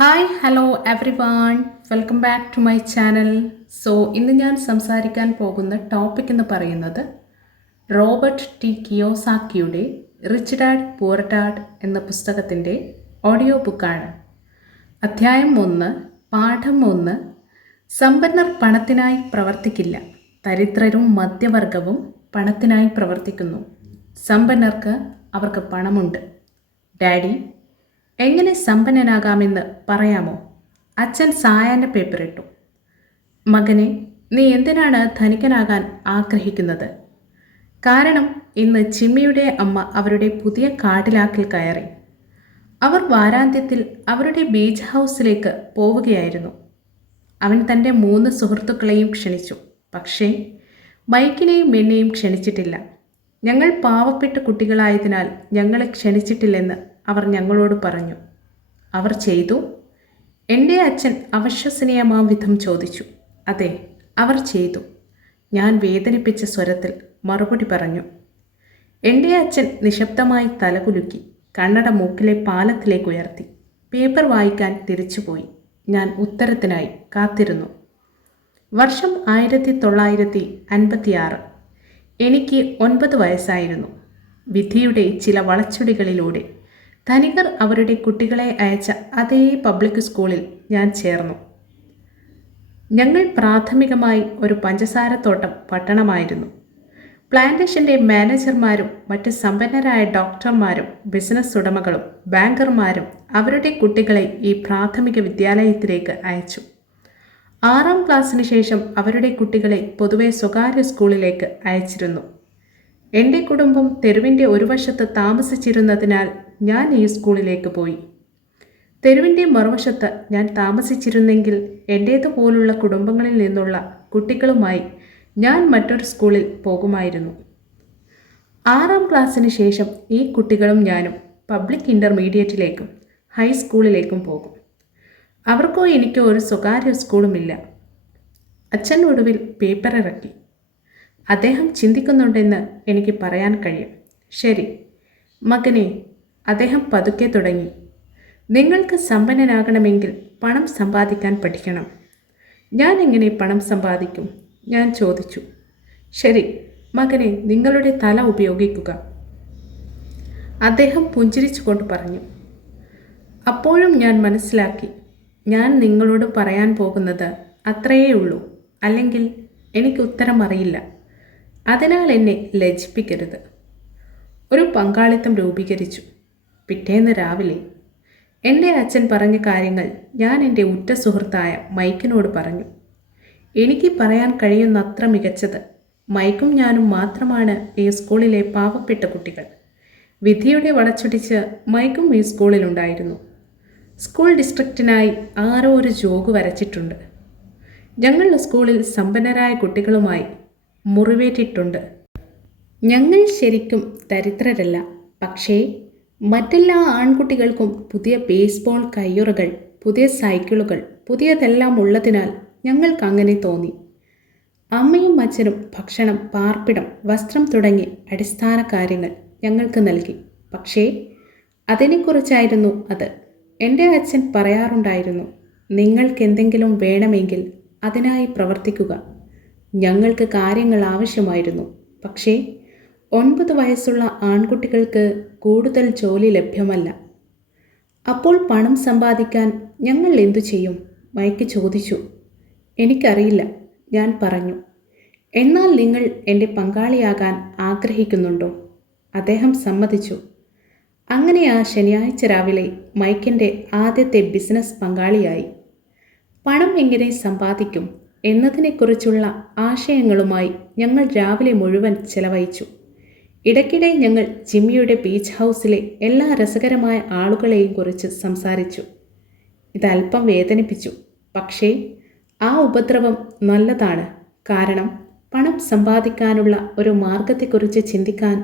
Hi hello everyone, welcome back to my channel. ഇന്ന് ഞാൻ സംസാരിക്കാൻ പോകുന്ന ടോപ്പിക് എന്ന് പറയുന്നത് റോബർട്ട് ടി കിയോസാക്കിയുടെ റിച്ച് ഡാഡ് പുവർ ഡാഡ് എന്ന പുസ്തകത്തിൻ്റെ ഓഡിയോ ബുക്കാണ്. അധ്യായം 1, പാഠം 1. സമ്പന്നർ പണത്തിനായി പ്രവർത്തിക്കില്ല, ദരിദ്രരും മധ്യവർഗവും പണത്തിനായി പ്രവർത്തിക്കുന്നു. സമ്പന്നർക്ക് അവർക്ക് പണമുണ്ട്. ഡാഡി, എങ്ങനെ സമ്പന്നനാകാമെന്ന് പറയാമോ? അച്ഛൻ സായാഹ്ന പേപ്പറിട്ടു. മകനെ, നീ എന്തിനാണ് ധനികനാകാൻ ആഗ്രഹിക്കുന്നത്? കാരണം ഇന്ന് ചിമ്മിയുടെ അമ്മ അവരുടെ പുതിയ കാടിലാക്കിൽ കയറി. അവർ വാരാന്ത്യത്തിൽ അവരുടെ ബീച്ച് ഹൗസിലേക്ക് പോവുകയായിരുന്നു. അവൻ തൻ്റെ 3 സുഹൃത്തുക്കളെയും ക്ഷണിച്ചു. പക്ഷേ മൈക്കിനെയും എന്നെയും ക്ഷണിച്ചിട്ടില്ല. ഞങ്ങൾ പാവപ്പെട്ട കുട്ടികളായതിനാൽ ഞങ്ങളെ ക്ഷണിച്ചിട്ടില്ലെന്ന് അവർ ഞങ്ങളോട് പറഞ്ഞു. അവർ ചെയ്തു? എൻ്റെ അച്ഛൻ അവിശ്വസനീയമാം വിധം ചോദിച്ചു. അതെ, അവർ ചെയ്തു. ഞാൻ വേദനിപ്പിച്ച സ്വരത്തിൽ മറുപടി പറഞ്ഞു. എൻ്റെ അച്ഛൻ നിശബ്ദമായി തലകുലുക്കി കണ്ണട മൂക്കിലെ പാലത്തിലേക്ക് ഉയർത്തി. പേപ്പർ വായിക്കാൻ തിരിച്ചുപോയി. ഞാൻ ഉത്തരത്തിനായി കാത്തിരുന്നു. വർഷം 1956. എനിക്ക് 9 വയസ്സായിരുന്നു. വിധിയുടെ ചില വളച്ചൊടികളിലൂടെ ധനികർ അവരുടെ കുട്ടികളെ അയച്ച അതേ പബ്ലിക് സ്കൂളിൽ ഞാൻ ചേർന്നു. ഞങ്ങൾ പ്രാഥമികമായി ഒരു പഞ്ചസാരത്തോട്ടം പട്ടണമായിരുന്നു. പ്ലാന്റേഷൻ്റെ മാനേജർമാരും മറ്റ് സമ്പന്നരായ ഡോക്ടർമാരും ബിസിനസ് ഉടമകളും ബാങ്കർമാരും അവരുടെ കുട്ടികളെ ഈ പ്രാഥമിക വിദ്യാലയത്തിലേക്ക് അയച്ചു. 6ാം ക്ലാസ്സിന് ശേഷം അവരുടെ കുട്ടികളെ പൊതുവെ സ്വകാര്യ സ്കൂളിലേക്ക് അയച്ചിരുന്നു. എൻ്റെ കുടുംബം തെരുവിൻ്റെ ഒരു വശത്ത് താമസിച്ചിരുന്നതിനാൽ ഞാൻ ഈ സ്കൂളിലേക്ക് പോയി. തെരുവിൻ്റെ മറുവശത്ത് ഞാൻ താമസിച്ചിരുന്നെങ്കിൽ എൻ്റേതുപോലുള്ള കുടുംബങ്ങളിൽ നിന്നുള്ള കുട്ടികളുമായി ഞാൻ മറ്റൊരു സ്കൂളിൽ പോകുമായിരുന്നു. 6ാം ക്ലാസ്സിന് ശേഷം ഈ കുട്ടികളും ഞാനും പബ്ലിക് ഇൻ്റർമീഡിയറ്റിലേക്കും ഹൈസ്കൂളിലേക്കും പോകും. അവർക്കോ എനിക്കോ ഒരു സ്വകാര്യ സ്കൂളുമില്ല. അച്ഛൻ ഒടുവിൽ പേപ്പർ ഇറക്കി. അദ്ദേഹം ചിന്തിക്കുന്നുണ്ടെന്ന് എനിക്ക് പറയാൻ കഴിയും. ശരി മകനെ, അദ്ദേഹം പതുക്കെ തുടങ്ങി. നിങ്ങൾക്ക് സമ്പന്നനാകണമെങ്കിൽ പണം സമ്പാദിക്കാൻ പഠിക്കണം. ഞാൻ എങ്ങനെ പണം സമ്പാദിക്കും? ഞാൻ ചോദിച്ചു. ശരി മകനെ, നിങ്ങളുടെ തല ഉപയോഗിക്കുക, അദ്ദേഹം പുഞ്ചിരിച്ചുകൊണ്ട് പറഞ്ഞു. അപ്പോഴും ഞാൻ മനസ്സിലാക്കി, ഞാൻ നിങ്ങളോട് പറയാൻ പോകുന്നത് അത്രയേ ഉള്ളൂ, അല്ലെങ്കിൽ എനിക്ക് ഉത്തരം അറിയില്ല. അതിനാൽ എന്നെ ലജ്ജിപ്പിക്കരുത്. ഒരു പങ്കാളിത്തം രൂപീകരിച്ചു. പിറ്റേന്ന് രാവിലെ എൻ്റെ അച്ഛൻ പറഞ്ഞ കാര്യങ്ങൾ ഞാൻ എൻ്റെ ഉറ്റ സുഹൃത്തായ മൈക്കിനോട് പറഞ്ഞു. എനിക്ക് പറയാൻ കഴിയുന്നത്ര മികച്ചത് മൈക്കും ഞാനും മാത്രമാണ് ഈ സ്കൂളിലെ പാവപ്പെട്ട കുട്ടികൾ. വിധിയുടെ വളച്ചൊടിച്ച് മൈക്കും ഈ സ്കൂളിലുണ്ടായിരുന്നു. സ്കൂൾ ഡിസ്ട്രിക്റ്റിനായി ആരോ ഒരു ജോഗ് വരച്ചിട്ടുണ്ട്. ഞങ്ങൾ സ്കൂളിൽ സമ്പന്നരായ കുട്ടികളുമായി മുറിവേറ്റിട്ടുണ്ട്. ഞങ്ങൾ ശരിക്കും ദരിദ്രരല്ല, പക്ഷേ മറ്റെല്ലാ ആൺകുട്ടികൾക്കും പുതിയ ബേസ്ബോൾ കയ്യുറകൾ, പുതിയ സൈക്കിളുകൾ, പുതിയതെല്ലാം ഉള്ളതിനാൽ ഞങ്ങൾക്ക് അങ്ങനെ തോന്നി. അമ്മയും അച്ഛനും ഭക്ഷണം, പാർപ്പിടം, വസ്ത്രം തുടങ്ങി അടിസ്ഥാന കാര്യങ്ങൾ ഞങ്ങൾക്ക് നൽകി. പക്ഷേ അതിനെക്കുറിച്ചായിരുന്നു അത്. എൻ്റെ അച്ഛൻ പറയാറുണ്ടായിരുന്നു, നിങ്ങൾക്ക് എന്തെങ്കിലും വേണമെങ്കിൽ അതിനായി പ്രവർത്തിക്കുക. ഞങ്ങൾക്ക് കാര്യങ്ങൾ ആവശ്യമായിരുന്നു, പക്ഷേ 9 വയസ്സുള്ള ആൺകുട്ടികൾക്ക് കൂടുതൽ ജോലി ലഭ്യമല്ല. അപ്പോൾ പണം സമ്പാദിക്കാൻ ഞങ്ങൾ എന്തു ചെയ്യും? മൈക്ക് ചോദിച്ചു. എനിക്കറിയില്ല, ഞാൻ പറഞ്ഞു. എന്നാൽ നിങ്ങൾ എൻ്റെ പങ്കാളിയാകാൻ ആഗ്രഹിക്കുന്നുണ്ടോ? അദ്ദേഹം സമ്മതിച്ചു. അങ്ങനെ ആ ശനിയാഴ്ച രാവിലെ മൈക്കിൻ്റെ ആദ്യത്തെ ബിസിനസ് പങ്കാളിയായി. പണം എങ്ങനെ സമ്പാദിക്കും എന്നതിനെക്കുറിച്ചുള്ള ആശയങ്ങളുമായി ഞങ്ങൾ രാവിലെ മുഴുവൻ ചെലവഴിച്ചു. ഇടയ്ക്കിടെ ഞങ്ങൾ ജിമ്മിയുടെ ബീച്ച് ഹൗസിലെ എല്ലാ രസകരമായ ആളുകളെയും കുറിച്ച് സംസാരിച്ചു. ഇതല്പം വേദനിപ്പിച്ചു, പക്ഷേ ആ ഉപദ്രവം നല്ലതാണ്. കാരണം പണം സമ്പാദിക്കാനുള്ള ഒരു മാർഗത്തെക്കുറിച്ച് ചിന്തിക്കാൻ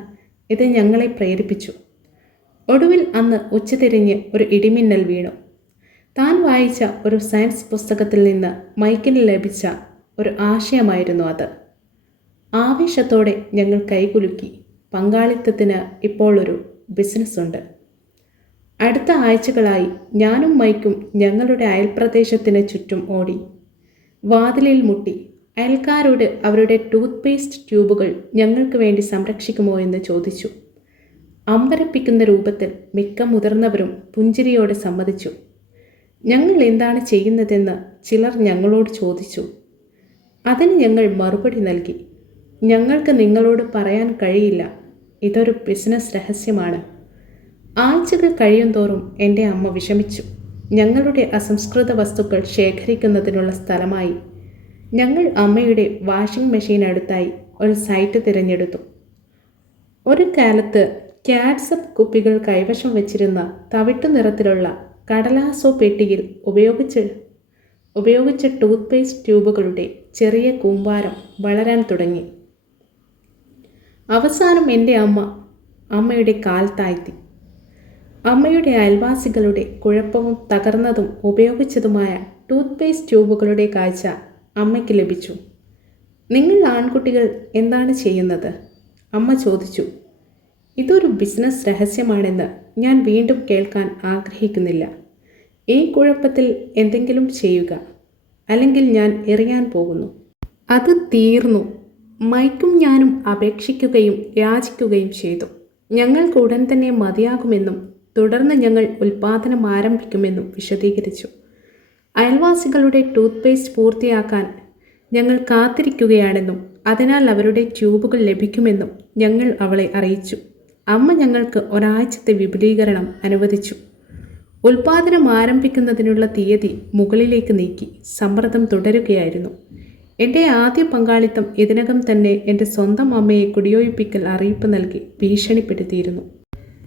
ഇത് ഞങ്ങളെ പ്രേരിപ്പിച്ചു. ഒടുവിൽ അന്ന് ഉച്ചതിരിഞ്ഞ് ഒരു ഇടിമിന്നൽ വീണു. താൻ വായിച്ച ഒരു സയൻസ് പുസ്തകത്തിൽ നിന്ന് മൈക്കിന് ലഭിച്ച ഒരു ആശയമായിരുന്നു അത്. ആവേശത്തോടെ ഞങ്ങൾ കൈകുലുക്കി. പങ്കാളിത്തത്തിന് ഇപ്പോൾ ഒരു ബിസിനസ്സുണ്ട്. അടുത്ത ആഴ്ചകളായി ഞാനും മൈക്കും ഞങ്ങളുടെ അയൽപ്രദേശത്തിന് ചുറ്റും ഓടി. വാതിലിൽ മുട്ടി. അയൽക്കാരോട് അവരുടെ ടൂത്ത് പേസ്റ്റ് ട്യൂബുകൾ ഞങ്ങൾക്ക് വേണ്ടി സംരക്ഷിക്കുമോ എന്ന് ചോദിച്ചു. അമ്പരപ്പിക്കുന്ന രൂപത്തിൽ മിക്ക മുതിർന്നവരും പുഞ്ചിരിയോടെ സമ്മതിച്ചു. ഞങ്ങൾ എന്താണ് ചെയ്യുന്നതെന്ന് ചിലർ ഞങ്ങളോട് ചോദിച്ചു. അതിന് ഞങ്ങൾ മറുപടി നൽകി. ഞങ്ങൾക്ക് നിങ്ങളോട് പറയാൻ കഴിയില്ല. ഇതൊരു ബിസിനസ് രഹസ്യമാണ്. ആഴ്ചകൾ കഴിയുന്തോറും എൻ്റെ അമ്മ വിഷമിച്ചു. ഞങ്ങളുടെ അസംസ്കൃത വസ്തുക്കൾ ശേഖരിക്കുന്നതിനുള്ള സ്ഥലമായി ഞങ്ങൾ അമ്മയുടെ വാഷിംഗ് മെഷീൻ അടുത്തായി ഒരു സൈറ്റ് തിരഞ്ഞെടുത്തു. ഒരു കാലത്ത് ക്യാറ്റ്സപ്പ് കുപ്പികൾ കൈവശം വെച്ചിരുന്ന തവിട്ടു നിറത്തിലുള്ള കടലാസോ പെട്ടിയിൽ ഉപയോഗിച്ച ടൂത്ത് പേസ്റ്റ് ട്യൂബുകളുടെ ചെറിയ കൂമ്പാരം വളരാൻ തുടങ്ങി. അവസാനം എൻ്റെ അമ്മയുടെ കാൽ താഴ്ത്തി. അമ്മയുടെ അയൽവാസികളുടെ കുഴപ്പവും തകർന്നതും ഉപയോഗിച്ചതുമായ ടൂത്ത് പേസ്റ്റ് ട്യൂബുകളുടെ കാഴ്ച അമ്മയ്ക്ക് ലഭിച്ചു. നിങ്ങൾ ആൺകുട്ടികൾ എന്താണ് ചെയ്യുന്നത്? അമ്മ ചോദിച്ചു. ഇതൊരു ബിസിനസ് രഹസ്യമാണെന്ന് ഞാൻ വീണ്ടും കേൾക്കാൻ ആഗ്രഹിക്കുന്നില്ല. ഈ കുഴപ്പത്തിൽ എന്തെങ്കിലും ചെയ്യുക, അല്ലെങ്കിൽ ഞാൻ എറിയാൻ പോകുന്നു. അത് തീർന്നു. മൈക്കും ഞാനും അപേക്ഷിക്കുകയും യാചിക്കുകയും ചെയ്തു. ഞങ്ങൾക്ക് ഉടൻ തന്നെ മതിയാകുമെന്നും തുടർന്ന് ഞങ്ങൾ ഉൽപ്പാദനം ആരംഭിക്കുമെന്നും വിശദീകരിച്ചു. അയൽവാസികളുടെ ടൂത്ത് പേസ്റ്റ് പൂർത്തിയാക്കാൻ ഞങ്ങൾ കാത്തിരിക്കുകയാണെന്നും അതിനാൽ അവരുടെ ട്യൂബുകൾ ലഭിക്കുമെന്നും ഞങ്ങൾ അവളെ അറിയിച്ചു. അമ്മ ഞങ്ങൾക്ക് ഒരാഴ്ചത്തെ വിപുലീകരണം അനുവദിച്ചു. ഉൽപ്പാദനം ആരംഭിക്കുന്നതിനുള്ള തീയതി മുകളിലേക്ക് നീക്കി. സമ്മർദ്ദം തുടരുകയായിരുന്നു. എൻ്റെ ആദ്യ പങ്കാളിത്തം ഇതിനകം തന്നെ എൻ്റെ സ്വന്തം അമ്മയെ കുടിയൊഴിപ്പിക്കൽ അറിയിപ്പ് നൽകി ഭീഷണിപ്പെടുത്തിയിരുന്നു.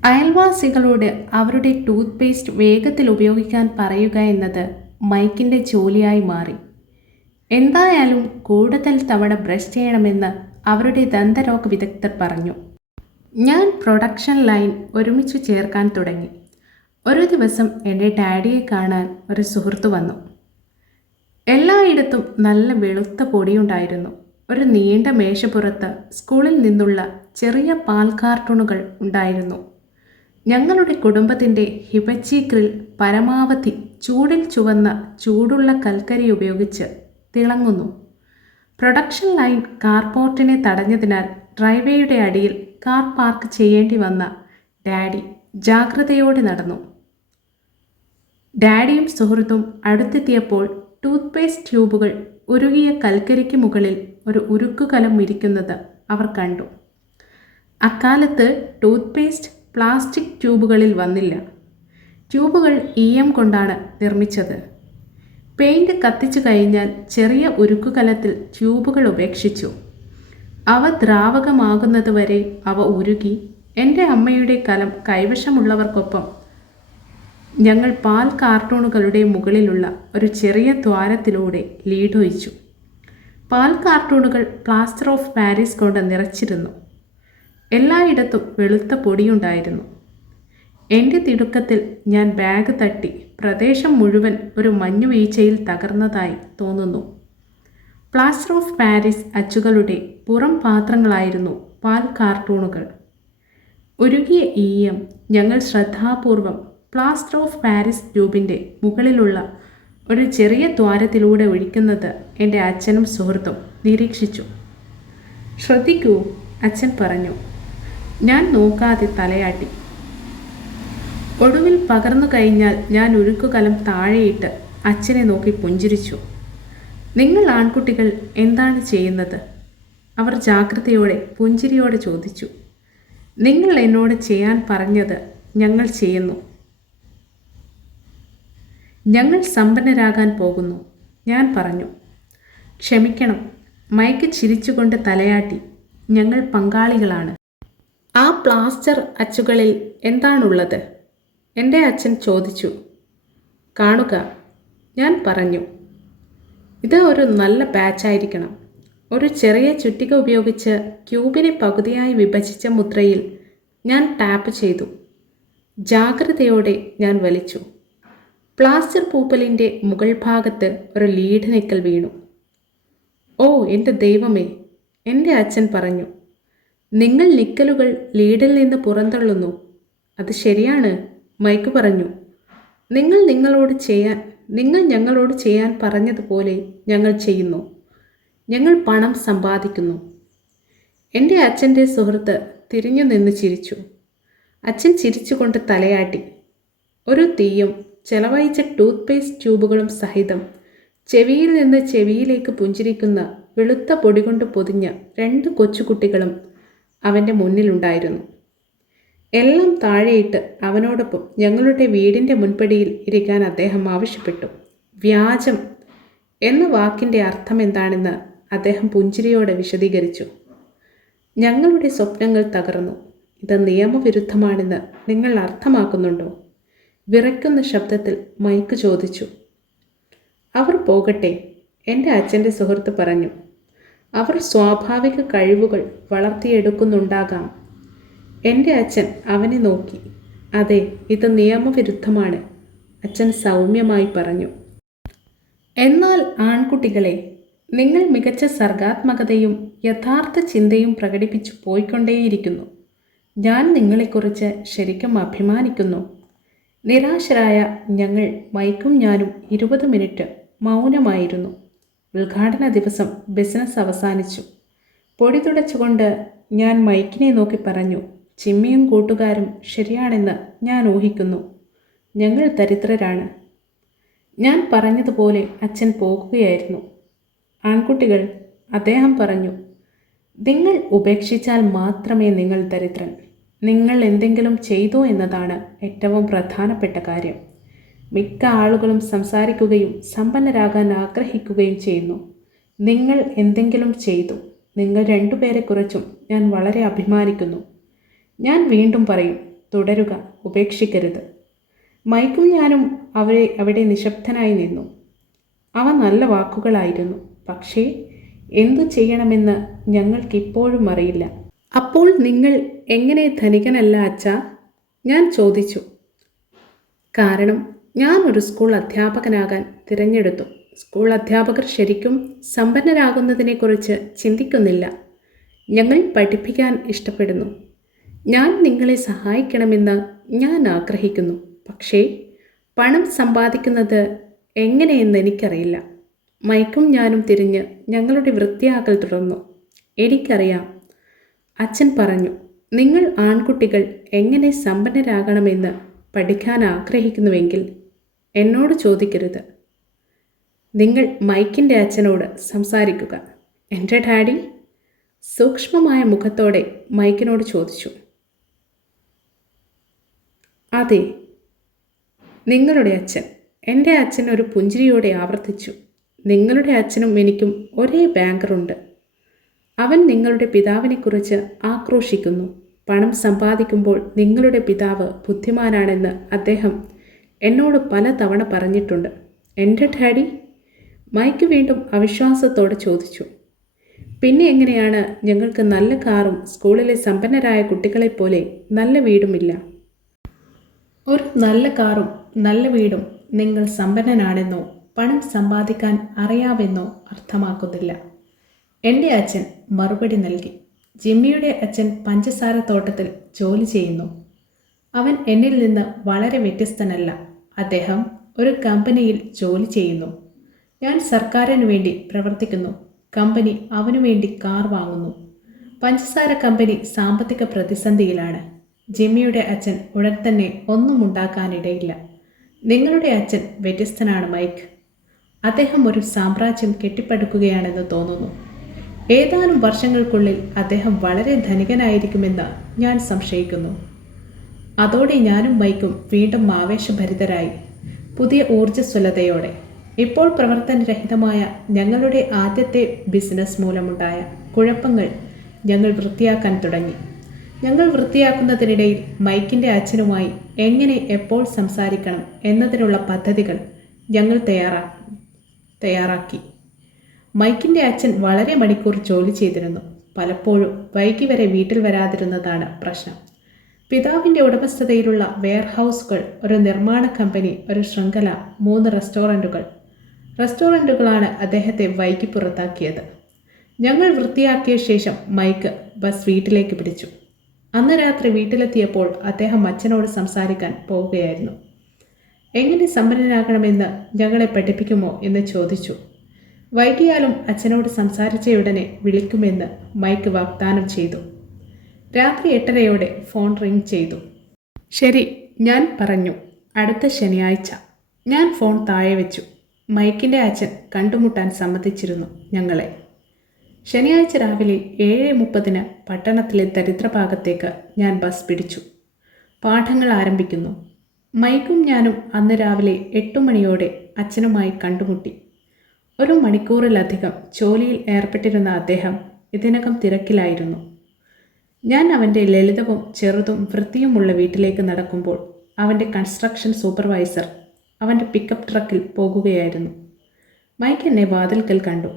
അയൽവാസികളോട് അവരുടെ ടൂത്ത് പേസ്റ്റ് വേഗത്തിൽ ഉപയോഗിക്കാൻ പറയുക എന്നത് മൈക്കിൻ്റെ ജോലിയായി മാറി. എന്തായാലും കൂടുതൽ തവണ ബ്രഷ് ചെയ്യണമെന്ന് അവരുടെ ദന്തരോഗ വിദഗ്ധർ പറഞ്ഞു. ഞാൻ പ്രൊഡക്ഷൻ ലൈൻ ഒരുമിച്ച് ചേർക്കാൻ തുടങ്ങി. ഒരു ദിവസം എൻ്റെ ഡാഡിയെ കാണാൻ ഒരു സുഹൃത്ത് വന്നു. എല്ലായിടത്തും നല്ല വെളുത്ത പൊടിയുണ്ടായിരുന്നു. ഒരു നീണ്ട മേശപ്പുറത്ത് സ്കൂളിൽ നിന്നുള്ള ചെറിയ പാൽ കാർട്ടൂണുകൾ ഉണ്ടായിരുന്നു. ഞങ്ങളുടെ കുടുംബത്തിൻ്റെ ഹിബച്ചി ഗ്രിൽ പരമാവധി ചൂടിൽ ചുവന്ന ചൂടുള്ള കൽക്കരി ഉപയോഗിച്ച് തിളങ്ങുന്നു. പ്രൊഡക്ഷൻ ലൈൻ കാർപോർട്ടിനെ തടഞ്ഞതിനാൽ ഡ്രൈവേയുടെ അടിയിൽ കാർ പാർക്ക് ചെയ്യേണ്ടി വന്ന ഡാഡി ജാഗ്രതയോടെ നടന്നു. ഡാഡിയും സുഹൃത്തും അടുത്തെത്തിയപ്പോൾ ടൂത്ത് പേസ്റ്റ് ട്യൂബുകൾ ഉരുകിയ കൽക്കരിക്ക് മുകളിൽ ഒരു ഉരുക്കുകലം ഇരിക്കുന്നത് അവർ കണ്ടു. അക്കാലത്ത് ടൂത്ത് പേസ്റ്റ് പ്ലാസ്റ്റിക് ട്യൂബുകളിൽ വന്നില്ല. ട്യൂബുകൾ ഈയം കൊണ്ടാണ് നിർമ്മിച്ചത്. പെയിൻറ് കത്തിച്ചു കഴിഞ്ഞാൽ ചെറിയ ഉരുക്കുകലത്തിൽ ട്യൂബുകൾ ഉപേക്ഷിച്ചു. അവ ദ്രാവകമാകുന്നതുവരെ അവ ഉരുകി. എൻ്റെ അമ്മയുടെ കലം കൈവശമുള്ളവർക്കൊപ്പം ഞങ്ങൾ പാൽ കാർട്ടൂണുകളുടെ മുകളിലുള്ള ഒരു ചെറിയ ദ്വാരത്തിലൂടെ ലീഡൊഴിച്ചു. പാൽ കാർട്ടൂണുകൾ പ്ലാസ്റ്റർ ഓഫ് പാരീസ് കൊണ്ട് നിറച്ചിരുന്നു. എല്ലായിടത്തും വെളുത്ത പൊടിയുണ്ടായിരുന്നു. എൻ്റെ തിടുക്കത്തിൽ ഞാൻ ബാഗ് തട്ടി. പ്രദേശം മുഴുവൻ ഒരു മഞ്ഞുവീഴ്ചയിൽ തകർന്നതായി തോന്നുന്നു. പ്ലാസ്റ്റർ ഓഫ് പാരീസ് അച്ചുകളുടെ പുറം പാത്രങ്ങളായിരുന്നു പാൽ കാർട്ടൂണുകൾ. ഉരുകിയ ഈയം ഞങ്ങൾ ശ്രദ്ധാപൂർവം പ്ലാസ്റ്റർ ഓഫ് പാരീസ് ട്യൂബിൻ്റെ മുകളിലുള്ള ഒരു ചെറിയ ദ്വാരത്തിലൂടെ ഒഴിക്കുന്നത് എൻ്റെ അച്ഛനും സുഹൃത്തും നിരീക്ഷിച്ചു. ശ്രദ്ധിക്കൂ, അച്ഛൻ പറഞ്ഞു. ഞാൻ നോക്കാതെ തലയാട്ടി. ഒടുവിൽ പകർന്നു കഴിഞ്ഞാൽ ഞാൻ ഉരുക്കുകലം താഴെയിട്ട് അച്ഛനെ നോക്കി പുഞ്ചിരിച്ചു. നിങ്ങൾ ആൺകുട്ടികൾ എന്താണ് ചെയ്യുന്നത്? അവർ ജാഗ്രതയോടെ പുഞ്ചിരിയോടെ ചോദിച്ചു. നിങ്ങൾ എന്നോട് ചെയ്യാൻ പറഞ്ഞത് ഞങ്ങൾ ചെയ്യുന്നു. ഞങ്ങൾ സമ്പന്നരാകാൻ പോകുന്നു, ഞാൻ പറഞ്ഞു. ക്ഷമിക്കണം, മൈക്ക് ചിരിച്ചുകൊണ്ട് തലയാട്ടി. ഞങ്ങൾ പങ്കാളികളാണ്. ആ പ്ലാസ്റ്റർ അച്ചുകളിൽ എന്താണുള്ളത്? എൻ്റെ അച്ഛൻ ചോദിച്ചു. കാണുക, ഞാൻ പറഞ്ഞു. ഇത് ഒരു നല്ല ബാച്ചായിരിക്കണം. ഒരു ചെറിയ ചുറ്റിക ഉപയോഗിച്ച് ക്യൂബിനെ പകുതിയായി വിഭജിച്ച മുദ്രയിൽ ഞാൻ ടാപ്പ് ചെയ്തു. ജാഗ്രതയോടെ ഞാൻ വലിച്ചു. പ്ലാസ്റ്റർ പൂപ്പലിൻ്റെ മുകൾ ഭാഗത്ത് ഒരു ലീഡ് നിക്കൽ വീണു. ഓ എൻ്റെ ദൈവമേ, എൻ്റെ അച്ഛൻ പറഞ്ഞു. നിങ്ങൾ നിക്കലുകൾ ലീഡിൽ നിന്ന് പുറന്തള്ളുന്നു. അത് ശരിയാണ്, മൈക്ക് പറഞ്ഞു, നിങ്ങൾ ഞങ്ങളോട് ചെയ്യാൻ പറഞ്ഞതുപോലെ ഞങ്ങൾ ചെയ്യുന്നു. ഞങ്ങൾ പണം സമ്പാദിക്കുന്നു. എൻ്റെ അച്ഛൻ്റെ സുഹൃത്ത് തിരിഞ്ഞു നിന്ന് ചിരിച്ചു. അച്ഛൻ ചിരിച്ചുകൊണ്ട് തലയാട്ടി. ഒരു തീയും ചെലവഴിച്ച ടൂത്ത് പേസ്റ്റ് ട്യൂബുകളും സഹിതം ചെവിയിൽ നിന്ന് ചെവിയിലേക്ക് പുഞ്ചിരിക്കുന്ന വെളുത്ത പൊടി കൊണ്ട് പൊതിഞ്ഞ 2 കൊച്ചുകുട്ടികളും അവൻ്റെ മുന്നിലുണ്ടായിരുന്നു. എല്ലാം താഴെയിട്ട് അവനോടൊപ്പം ഞങ്ങളുടെ വീടിൻ്റെ മുൻപടിയിൽ ഇരിക്കാൻ അദ്ദേഹം ആവശ്യപ്പെട്ടു. വ്യാജം എന്ന വാക്കിൻ്റെ അർത്ഥമെന്താണെന്ന് അദ്ദേഹം പുഞ്ചിരിയോടെ വിശദീകരിച്ചു. ഞങ്ങളുടെ സ്വപ്നങ്ങൾ തകർന്നു. ഇത് നിയമവിരുദ്ധമാണെന്ന് നിങ്ങൾ അർത്ഥമാക്കുന്നുണ്ടോ? വിറയ്ക്കുന്ന ശബ്ദത്തിൽ മൈക്ക് ചോദിച്ചു. അവർ പോകട്ടെ, എൻ്റെ അച്ഛൻ്റെ സുഹൃത്ത് പറഞ്ഞു. അവർ സ്വാഭാവിക കഴിവുകൾ വളർത്തിയെടുക്കുന്നുണ്ടാകാം. എൻ്റെ അച്ഛൻ അവനെ നോക്കി. അതെ, ഇത് നിയമവിരുദ്ധമാണ്, അച്ഛൻ സൗമ്യമായി പറഞ്ഞു. എന്നാൽ ആൺകുട്ടികളെ, നിങ്ങൾ മികച്ച സർഗാത്മകതയും യഥാർത്ഥ ചിന്തയും പ്രകടിപ്പിച്ചു പോയിക്കൊണ്ടേയിരിക്കുന്നു. ഞാൻ നിങ്ങളെക്കുറിച്ച് ശരിക്കും അഭിമാനിക്കുന്നു. നിരാശരായ ഞങ്ങൾ, മൈക്കും ഞാനും 20 മിനിറ്റ് മൗനമായിരുന്നു. ഉദ്ഘാടന ദിവസം ബിസിനസ് അവസാനിച്ചു. പൊടി തുടച്ചുകൊണ്ട് ഞാൻ മൈക്കിനെ നോക്കി പറഞ്ഞു, ചിമ്മിയും കൂട്ടുകാരും ശരിയാണെന്ന് ഞാൻ ഊഹിക്കുന്നു. ഞങ്ങൾ ദരിദ്രരാണ്. ഞാൻ പറഞ്ഞതുപോലെ അച്ഛൻ പോകുകയായിരുന്നു. ആൺകുട്ടികൾ, അദ്ദേഹം പറഞ്ഞു, നിങ്ങൾ ഉപേക്ഷിച്ചാൽ മാത്രമേ നിങ്ങൾ ദരിദ്രൻ. നിങ്ങൾ എന്തെങ്കിലും ചെയ്തോ എന്നതാണ് ഏറ്റവും പ്രധാനപ്പെട്ട കാര്യം. മിക്ക ആളുകളും സംസാരിക്കുകയും സമ്പന്നരാകാൻ ആഗ്രഹിക്കുകയും ചെയ്യുന്നു. നിങ്ങൾ എന്തെങ്കിലും ചെയ്തു. നിങ്ങൾ 2 പേരെക്കുറിച്ചും ഞാൻ വളരെ അഭിമാനിക്കുന്നു. ഞാൻ വീണ്ടും പറയും, തുടരുക, ഉപേക്ഷിക്കരുത്. മൈക്കും ഞാനും അവിടെ നിശബ്ദനായി നിന്നു. അവ നല്ല വാക്കുകളായിരുന്നു, പക്ഷേ എന്തു ചെയ്യണമെന്ന് ഞങ്ങൾക്കിപ്പോഴും അറിയില്ല. അപ്പോൾ നിങ്ങൾ എങ്ങനെ ധനികനല്ല അച്ഛാ? ഞാൻ ചോദിച്ചു. കാരണം ഞാൻ ഒരു സ്കൂൾ അധ്യാപകനാകാൻ തിരഞ്ഞെടുത്തു. സ്കൂൾ അധ്യാപകർ ശരിക്കും സമ്പന്നരാകുന്നതിനെക്കുറിച്ച് ചിന്തിക്കുന്നില്ല. ഞങ്ങൾ പഠിപ്പിക്കാൻ ഇഷ്ടപ്പെടുന്നു. ഞാൻ നിങ്ങളെ സഹായിക്കണമെന്ന് ഞാൻ ആഗ്രഹിക്കുന്നു. പക്ഷേ പണം സമ്പാദിക്കുന്നത് എങ്ങനെയെന്ന് എനിക്കറിയില്ല. മൈക്കും ഞാനും തിരിഞ്ഞ് ഞങ്ങളുടെ വൃത്തിയാക്കൽ തുടർന്നു. എനിക്കറിയാം, അച്ഛൻ പറഞ്ഞു. നിങ്ങൾ ആൺകുട്ടികൾ എങ്ങനെ സമ്പന്നരാകണമെന്ന് പഠിക്കാൻ ആഗ്രഹിക്കുന്നുവെങ്കിൽ എന്നോട് ചോദിക്കരുത്. നിങ്ങൾ മൈക്കിൻ്റെ അച്ഛനോട് സംസാരിക്കുക. എൻ്റെ ഡാഡി സൂക്ഷ്മമായ മുഖത്തോടെ മൈക്കിനോട് ചോദിച്ചു. അതെ, നിങ്ങളുടെ അച്ഛൻ. എൻ്റെ അച്ഛൻ ഒരു പുഞ്ചിരിയോടെ ആവർത്തിച്ചു. നിങ്ങളുടെ അച്ഛനും എനിക്കും ഒരേ ബാങ്കറുണ്ട്. അവൻ നിങ്ങളുടെ പിതാവിനെക്കുറിച്ച് ആക്രോശിക്കുന്നു. പണം സമ്പാദിക്കുമ്പോൾ നിങ്ങളുടെ പിതാവ് ബുദ്ധിമാനാണെന്ന് അദ്ദേഹം എന്നോട് പല തവണ പറഞ്ഞിട്ടുണ്ട്. എൻ്റെ ഡാഡി? മൈക്ക് വീണ്ടും അവിശ്വാസത്തോടെ ചോദിച്ചു. പിന്നെ എങ്ങനെയാണ് ഞങ്ങൾക്ക് നല്ല കാറും സ്കൂളിലെ സമ്പന്നരായ കുട്ടികളെപ്പോലെ നല്ല വീടുമില്ല? ഒരു നല്ല കാറും നല്ല വീടും നിങ്ങൾ സമ്പന്നനാണെന്നോ പണം സമ്പാദിക്കാൻ അറിയാമെന്നോ അർത്ഥമാക്കുന്നില്ല. എൻ്റെ അച്ഛൻ മറുപടി നൽകി. ജിമ്മിയുടെ അച്ഛൻ പഞ്ചസാര തോട്ടത്തിൽ ജോലി ചെയ്യുന്നു. അവൻ എന്നിൽ നിന്ന് വളരെ വ്യത്യസ്തനല്ല. അദ്ദേഹം ഒരു കമ്പനിയിൽ ജോലി ചെയ്യുന്നു. ഞാൻ സർക്കാരിനു വേണ്ടി പ്രവർത്തിക്കുന്നു. കമ്പനി അവനു വേണ്ടി കാർ വാങ്ങുന്നു. പഞ്ചസാര കമ്പനി സാമ്പത്തിക പ്രതിസന്ധിയിലാണ്. ജിമ്മിയുടെ അച്ഛൻ ഉടൻ തന്നെ ഒന്നും ഉണ്ടാക്കാനിടയില്ല. നിങ്ങളുടെ അച്ഛൻ വ്യത്യസ്തനാണ് മൈക്ക്. അദ്ദേഹം ഒരു സാമ്രാജ്യം കെട്ടിപ്പടുക്കുകയാണെന്ന് തോന്നുന്നു. ഏതാനും വർഷങ്ങൾക്കുള്ളിൽ അദ്ദേഹം വളരെ ധനികനായിരിക്കുമെന്ന് ഞാൻ സംശയിക്കുന്നു. അതോടെ ഞാനും മൈക്കും വീണ്ടും ആവേശഭരിതരായി, പുതിയ ഊർജ്ജസ്വലതയോടെ. ഇപ്പോൾ പ്രവർത്തനരഹിതമായ ഞങ്ങളുടെ ആദ്യത്തെ ബിസിനസ് മൂലമുണ്ടായ കുഴപ്പങ്ങൾ ഞങ്ങൾ വൃത്തിയാക്കാൻ തുടങ്ങി. ഞങ്ങൾ വൃത്തിയാക്കുന്നതിനിടയിൽ മൈക്കിൻ്റെ അച്ഛനുമായി എങ്ങനെ എപ്പോൾ സംസാരിക്കണം എന്നതിനുള്ള പദ്ധതികൾ ഞങ്ങൾ തയ്യാറാക്കി. മൈക്കിൻ്റെ അച്ഛൻ വളരെ മണിക്കൂർ ജോലി ചെയ്തിരുന്നു. പലപ്പോഴും വൈകി വരെ വീട്ടിൽ വരാതിരുന്നതാണ് പ്രശ്നം. പിതാവിൻ്റെ ഉടമസ്ഥതയിലുള്ള വെയർഹൗസുകൾ, ഒരു നിർമ്മാണ കമ്പനി, ഒരു ശൃംഖല, 3 റെസ്റ്റോറൻറ്റുകളാണ് അദ്ദേഹത്തെ വൈകി പുറത്താക്കിയത്. ഞങ്ങൾ വൃത്തിയാക്കിയ ശേഷം മൈക്ക് ബസ് വീട്ടിലേക്ക് പിടിച്ചു. അന്ന് രാത്രി വീട്ടിലെത്തിയപ്പോൾ അദ്ദേഹം അച്ഛനോട് സംസാരിക്കാൻ പോവുകയായിരുന്നു. എങ്ങനെ സമ്പന്നനാകണമെന്ന് ഞങ്ങളെ പഠിപ്പിക്കുമോ എന്ന് ചോദിച്ചു. വൈകിയാലും അച്ഛനോട് സംസാരിച്ചയുടനെ വിളിക്കുമെന്ന് മൈക്ക് വാഗ്ദാനം ചെയ്തു. രാത്രി 8:30 ഫോൺ റിംഗ് ചെയ്തു. ശരി, ഞാൻ പറഞ്ഞു. അടുത്ത ശനിയാഴ്ച. ഞാൻ ഫോൺ താഴെ വെച്ചു. മൈക്കിൻ്റെ അച്ഛൻ കണ്ടുമുട്ടാൻ സമ്മതിച്ചിരുന്നു ഞങ്ങളെ. ശനിയാഴ്ച രാവിലെ 7:30 പട്ടണത്തിലെ ദരിദ്രഭാഗത്തേക്ക് ഞാൻ ബസ് പിടിച്ചു. പാഠങ്ങൾ ആരംഭിക്കുന്നു. മൈക്കും ഞാനും അന്ന് രാവിലെ 8 മണിയോടെ അച്ഛനുമായി കണ്ടുമുട്ടി. 1 മണിക്കൂറിലധികം ജോലിയിൽ ഏർപ്പെട്ടിരുന്ന അദ്ദേഹം ഇതിനകം തിരക്കിലായിരുന്നു. ഞാൻ അവൻ്റെ ലളിതവും ചെറുതും വൃത്തിയുമുള്ള വീട്ടിലേക്ക് നടക്കുമ്പോൾ അവൻ്റെ കൺസ്ട്രക്ഷൻ സൂപ്പർവൈസർ അവൻ്റെ പിക്കപ്പ് ട്രക്കിൽ പോകുകയായിരുന്നു. മൈക്ക് എന്നെ വാതിൽക്കൽ കണ്ടു.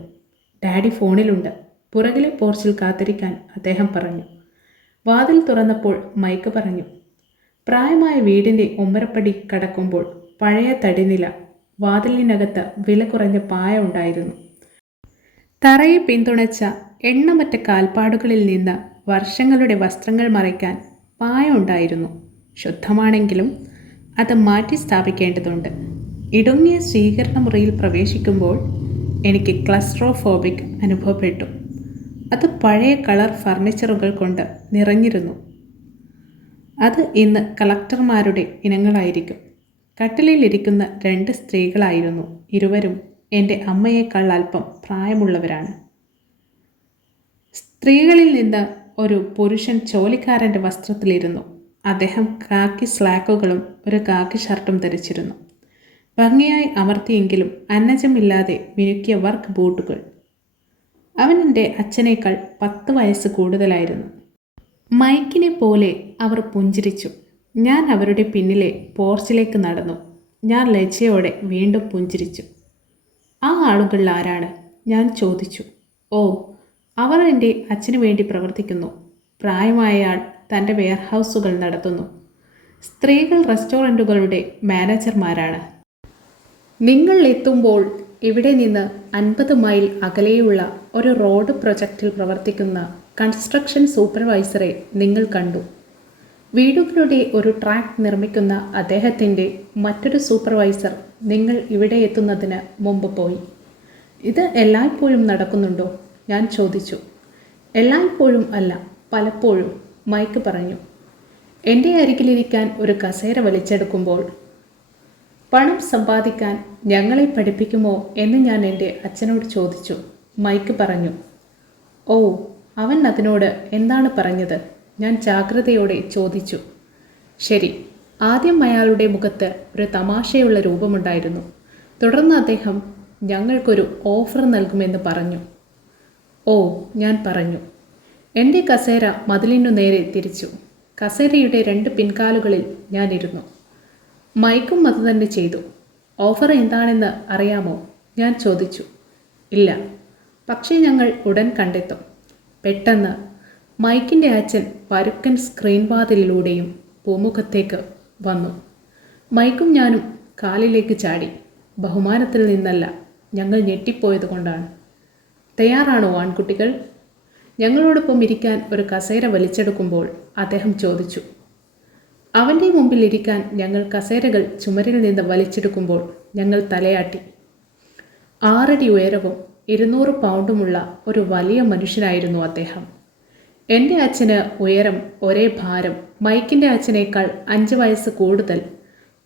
ഡാഡി ഫോണിലുണ്ട്. പുറകിലെ പോർച്ചിൽ കാത്തിരിക്കാൻ അദ്ദേഹം പറഞ്ഞു. വാതിൽ തുറന്നപ്പോൾ മൈക്ക് പറഞ്ഞു. പ്രായമായ വീടിൻ്റെ ഉമ്മരപ്പടി കടക്കുമ്പോൾ പഴയ തടിനില, വാതിലിനകത്ത് വില കുറഞ്ഞ പായ ഉണ്ടായിരുന്നു. തറയെ പിന്തുണച്ച എണ്ണമറ്റ കാൽപ്പാടുകളിൽ നിന്ന് വർഷങ്ങളുടെ വസ്ത്രങ്ങൾ മറയ്ക്കാൻ പായ ഉണ്ടായിരുന്നു. ശുദ്ധമാണെങ്കിലും അത് മാറ്റി സ്ഥാപിക്കേണ്ടതുണ്ട്. ഇടുങ്ങിയ സ്വീകരണ മുറിയിൽ പ്രവേശിക്കുമ്പോൾ എനിക്ക് ക്ലസ്ട്രോഫോബിക് അനുഭവപ്പെട്ടു. അത് പഴയ കളർ ഫർണിച്ചറുകൾ കൊണ്ട് നിറഞ്ഞിരുന്നു. അത് ഇന്ന് കളക്ടർമാരുടെ ഇനങ്ങളായിരിക്കും. കട്ടിലിലിരിക്കുന്ന 2 സ്ത്രീകളായിരുന്നു. ഇരുവരും എൻ്റെ അമ്മയേക്കാൾ അല്പം പ്രായമുള്ളവരാണ്. സ്ത്രീകളിൽ നിന്ന് ഒരു പുരുഷൻ ജോലിക്കാരൻ്റെ വസ്ത്രത്തിലിരുന്നു. അദ്ദേഹം കാക്കി സ്ലാക്കുകളും ഒരു കാക്കി ഷർട്ടും ധരിച്ചിരുന്നു. ഭംഗിയായി അമർത്തിയെങ്കിലും അന്നജമില്ലാതെ മിനുക്കിയ വർക്ക് ബൂട്ടുകൾ. അവൻ എൻ്റെ അച്ഛനേക്കാൾ 10 വയസ്സ് കൂടുതലായിരുന്നു. മൈക്കിനെ പോലെ അവർ പുഞ്ചിരിച്ചു. ഞാൻ അവരുടെ പിന്നിലെ പോർച്ചിലേക്ക് നടന്നു. ഞാൻ ലജ്ജയോടെ വീണ്ടും പുഞ്ചിരിച്ചു. ആ ആളുകൾ ആരാണ്? ഞാൻ ചോദിച്ചു. ഓ, അവർ എൻ്റെ അച്ഛനു വേണ്ടി പ്രവർത്തിക്കുന്നു. പ്രായമായയാൾ തൻ്റെ വെയർഹൗസുകൾ നടത്തുന്നു. സ്ത്രീകൾ റെസ്റ്റോറൻറ്റുകളുടെ മാനേജർമാരാണ്. നിങ്ങൾ എത്തുമ്പോൾ ഇവിടെ നിന്ന് 50 മൈൽ അകലെയുള്ള ഒരു റോഡ് പ്രൊജക്റ്റിൽ പ്രവർത്തിക്കുന്ന കൺസ്ട്രക്ഷൻ സൂപ്പർവൈസറെ നിങ്ങൾ കണ്ടു. വീടുകളുടെ ഒരു ട്രാക്ക് നിർമ്മിക്കുന്ന അദ്ദേഹത്തിൻ്റെ മറ്റൊരു സൂപ്പർവൈസർ നിങ്ങൾ ഇവിടെ എത്തുന്നതിന് മുമ്പ് പോയി. ഇത് എല്ലായ്പ്പോഴും നടക്കുന്നുണ്ടോ? ഞാൻ ചോദിച്ചു. എല്ലായ്പ്പോഴും അല്ല, പലപ്പോഴും, മൈക്ക് പറഞ്ഞു. എൻ്റെ അരികിലിരിക്കാൻ ഒരു കസേര വലിച്ചെടുക്കുമ്പോൾ. പണം സമ്പാദിക്കാൻ ഞങ്ങളെ പഠിപ്പിക്കുമോ എന്ന് ഞാൻ എൻ്റെ അച്ഛനോട് ചോദിച്ചു. മൈക്ക് പറഞ്ഞു. ഓ, അവൻ അതിനോട് എന്താണ് പറഞ്ഞത്? ഞാൻ ജാഗ്രതയോടെ ചോദിച്ചു. ശരി. ആദ്യം അയാളുടെ മുഖത്ത് ഒരു തമാശയുള്ള രൂപമുണ്ടായിരുന്നു. തുടർന്ന് അദ്ദേഹം ഞങ്ങൾക്കൊരു ഓഫർ നൽകുമെന്ന് പറഞ്ഞു. ഓ, ഞാൻ പറഞ്ഞു. എൻ്റെ കസേര മതിലിനു നേരെ തിരിച്ചു. കസേരയുടെ 2 പിൻകാലുകളിൽ ഞാൻ ഇരുന്നു. മൈക്കും അതുതന്നെ ചെയ്തു. ഓഫർ എന്താണെന്ന് അറിയാമോ? ഞാൻ ചോദിച്ചു. ഇല്ല, പക്ഷേ ഞങ്ങൾ ഉടൻ കണ്ടെത്തും. പെട്ടെന്ന് മൈക്കിൻ്റെ അച്ഛൻ പരുക്കൻ സ്ക്രീൻ വാതിലിലൂടെയും പൂമുഖത്തേക്ക് വന്നു. മൈക്കും ഞാനും കാലിലേക്ക് ചാടി. ബഹുമാനത്തിൽ നിന്നല്ല, ഞങ്ങൾ ഞെട്ടിപ്പോയത് കൊണ്ടാണ്. തയ്യാറാണോ ആൺകുട്ടികൾ? ഞങ്ങളോടൊപ്പം ഇരിക്കാൻ ഒരു കസേര വലിച്ചെടുക്കുമ്പോൾ അദ്ദേഹം ചോദിച്ചു. അവൻ്റെ മുമ്പിൽ ഇരിക്കാൻ ഞങ്ങൾ കസേരകൾ ചുമരിൽ നിന്ന് വലിച്ചെടുക്കുമ്പോൾ ഞങ്ങൾ തലയാട്ടി. 6 അടി ഉയരവും 200 പൗണ്ടുമുള്ള ഒരു വലിയ മനുഷ്യനായിരുന്നു അദ്ദേഹം. എൻ്റെ അച്ഛന് ഉയരം, ഒരേ ഭാരം, മൈക്കിൻ്റെ അച്ഛനേക്കാൾ 5 വയസ്സ് കൂടുതൽ,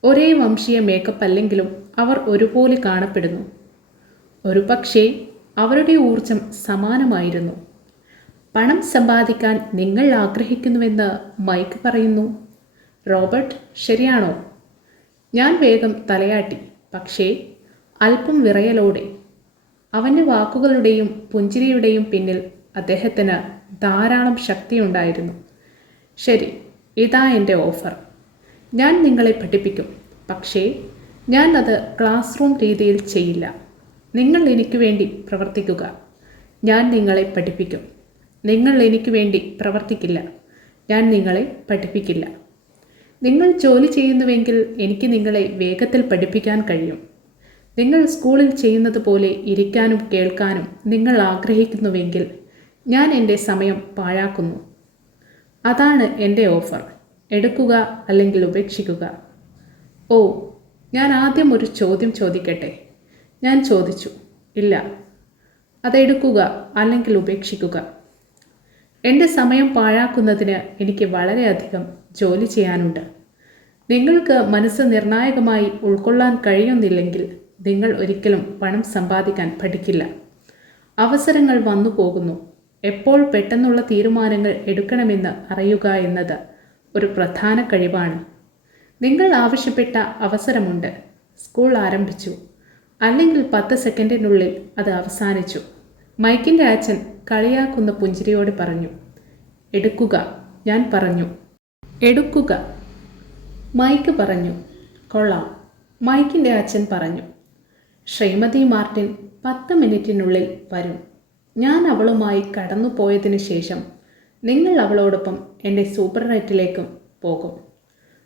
ഒരേ വംശീയ മേക്കപ്പ് അല്ലെങ്കിലും അവർ ഒരുപോലെ കാണപ്പെടുന്നു. ഒരുപക്ഷേ അവരുടെ ഊർജം സമാനമായിരുന്നു. പണം സമ്പാദിക്കാൻ നിങ്ങൾ ആഗ്രഹിക്കുന്നുവെന്ന് മൈക്ക് പറയുന്നു. റോബർട്ട്, ശരിയാണോ? ഞാൻ വേഗം തലയാട്ടി, പക്ഷേ അല്പം വിറയലോടെ. അവൻ്റെ വാക്കുകളുടെയും പുഞ്ചിരിയുടെയും പിന്നിൽ അദ്ദേഹത്തിന് ധാരാളം ശക്തിയുണ്ടായിരുന്നു. ശരി, ഇതാ എൻ്റെ ഓഫർ. ഞാൻ നിങ്ങളെ പഠിപ്പിക്കും, പക്ഷേ ഞാൻ അത് ക്ലാസ് റൂം രീതിയിൽ ചെയ്യില്ല. നിങ്ങൾ എനിക്ക് വേണ്ടി പ്രവർത്തിക്കുക. ഞാൻ നിങ്ങളെ പഠിപ്പിക്കും. നിങ്ങൾ എനിക്ക് വേണ്ടി പ്രവർത്തിക്കില്ല. ഞാൻ നിങ്ങളെ പഠിപ്പിക്കില്ല. നിങ്ങൾ ജോലി ചെയ്യുന്നുവെങ്കിൽ എനിക്ക് നിങ്ങളെ വേഗത്തിൽ പഠിപ്പിക്കാൻ കഴിയും. നിങ്ങൾ സ്കൂളിൽ ചെയ്യുന്നത് പോലെ ഇരിക്കാനും കേൾക്കാനും നിങ്ങൾ ആഗ്രഹിക്കുന്നുവെങ്കിൽ ഞാൻ എൻ്റെ സമയം പാഴാക്കുന്നു. അതാണ് എൻ്റെ ഓഫർ. എടുക്കുക അല്ലെങ്കിൽ ഉപേക്ഷിക്കുക. ഓ, ഞാൻ ആദ്യം ഒരു ചോദ്യം ചോദിക്കട്ടെ? ഞാൻ ചോദിച്ചു. ഇല്ല, അതെടുക്കുക അല്ലെങ്കിൽ ഉപേക്ഷിക്കുക. എൻ്റെ സമയം പാഴാക്കുന്നതിന് എനിക്ക് വളരെയധികം ജോലി ചെയ്യാനുണ്ട്. നിങ്ങൾക്ക് മനസ്സ് നിർണായകമായി ഉൾക്കൊള്ളാൻ കഴിയുന്നില്ലെങ്കിൽ നിങ്ങൾ ഒരിക്കലും പണം സമ്പാദിക്കാൻ പഠിക്കില്ല. അവസരങ്ങൾ വന്നു പോകുന്നു. എപ്പോൾ പെട്ടെന്നുള്ള തീരുമാനങ്ങൾ എടുക്കണമെന്ന് അറിയുക എന്നത് ഒരു പ്രധാന കഴിവാണ്. നിങ്ങൾ ആവശ്യപ്പെട്ട അവസരമുണ്ട്. സ്കൂൾ ആരംഭിച്ചു, അല്ലെങ്കിൽ 10 സെക്കൻഡിനുള്ളിൽ അത് അവസാനിച്ചു. മൈക്കിൻ്റെ അച്ഛൻ കളിയാക്കുന്ന പുഞ്ചിരിയോട് പറഞ്ഞു. എടുക്കുക, ഞാൻ പറഞ്ഞു. എടുക്കുക, മൈക്ക് പറഞ്ഞു. കൊള്ളാം, മൈക്കിൻ്റെ അച്ഛൻ പറഞ്ഞു. ശ്രീമതി മാർട്ടിൻ 10 മിനിറ്റിനുള്ളിൽ വരും. ഞാൻ അവളുമായി കടന്നുപോയതിനു ശേഷം നിങ്ങൾ അവളോടൊപ്പം എൻ്റെ സൂപ്പർനൈറ്റിലേക്കും പോകും.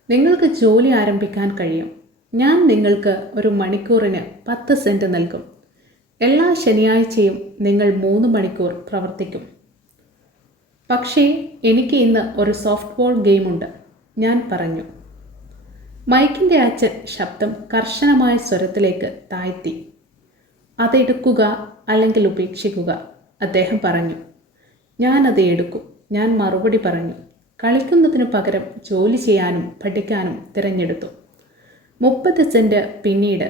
നിങ്ങൾക്ക് ജോലി ആരംഭിക്കാൻ കഴിയും. ഞാൻ നിങ്ങൾക്ക് ഒരു മണിക്കൂറിന് 10 സെൻറ്റ് നൽകും. എല്ലാ ശനിയാഴ്ചയും നിങ്ങൾ 3 മണിക്കൂർ പ്രവർത്തിക്കും. പക്ഷേ എനിക്ക് ഇന്ന് ഒരു സോഫ്റ്റ് ബോൾ ഗെയിമുണ്ട്, ഞാൻ പറഞ്ഞു. മൈക്കിൻ്റെ അച്ഛൻ ശബ്ദം കർശനമായ സ്വരത്തിലേക്ക് താഴ്ത്തി. അതെടുക്കുക അല്ലെങ്കിൽ ഉപേക്ഷിക്കുക, അദ്ദേഹം പറഞ്ഞു. ഞാനത് എടുക്കും, ഞാൻ മറുപടി പറഞ്ഞു. കളിക്കുന്നതിനു പകരം ജോലി ചെയ്യാനും പഠിക്കാനും തിരഞ്ഞെടുത്തു. 30 സെൻറ്റ് പിന്നീട്.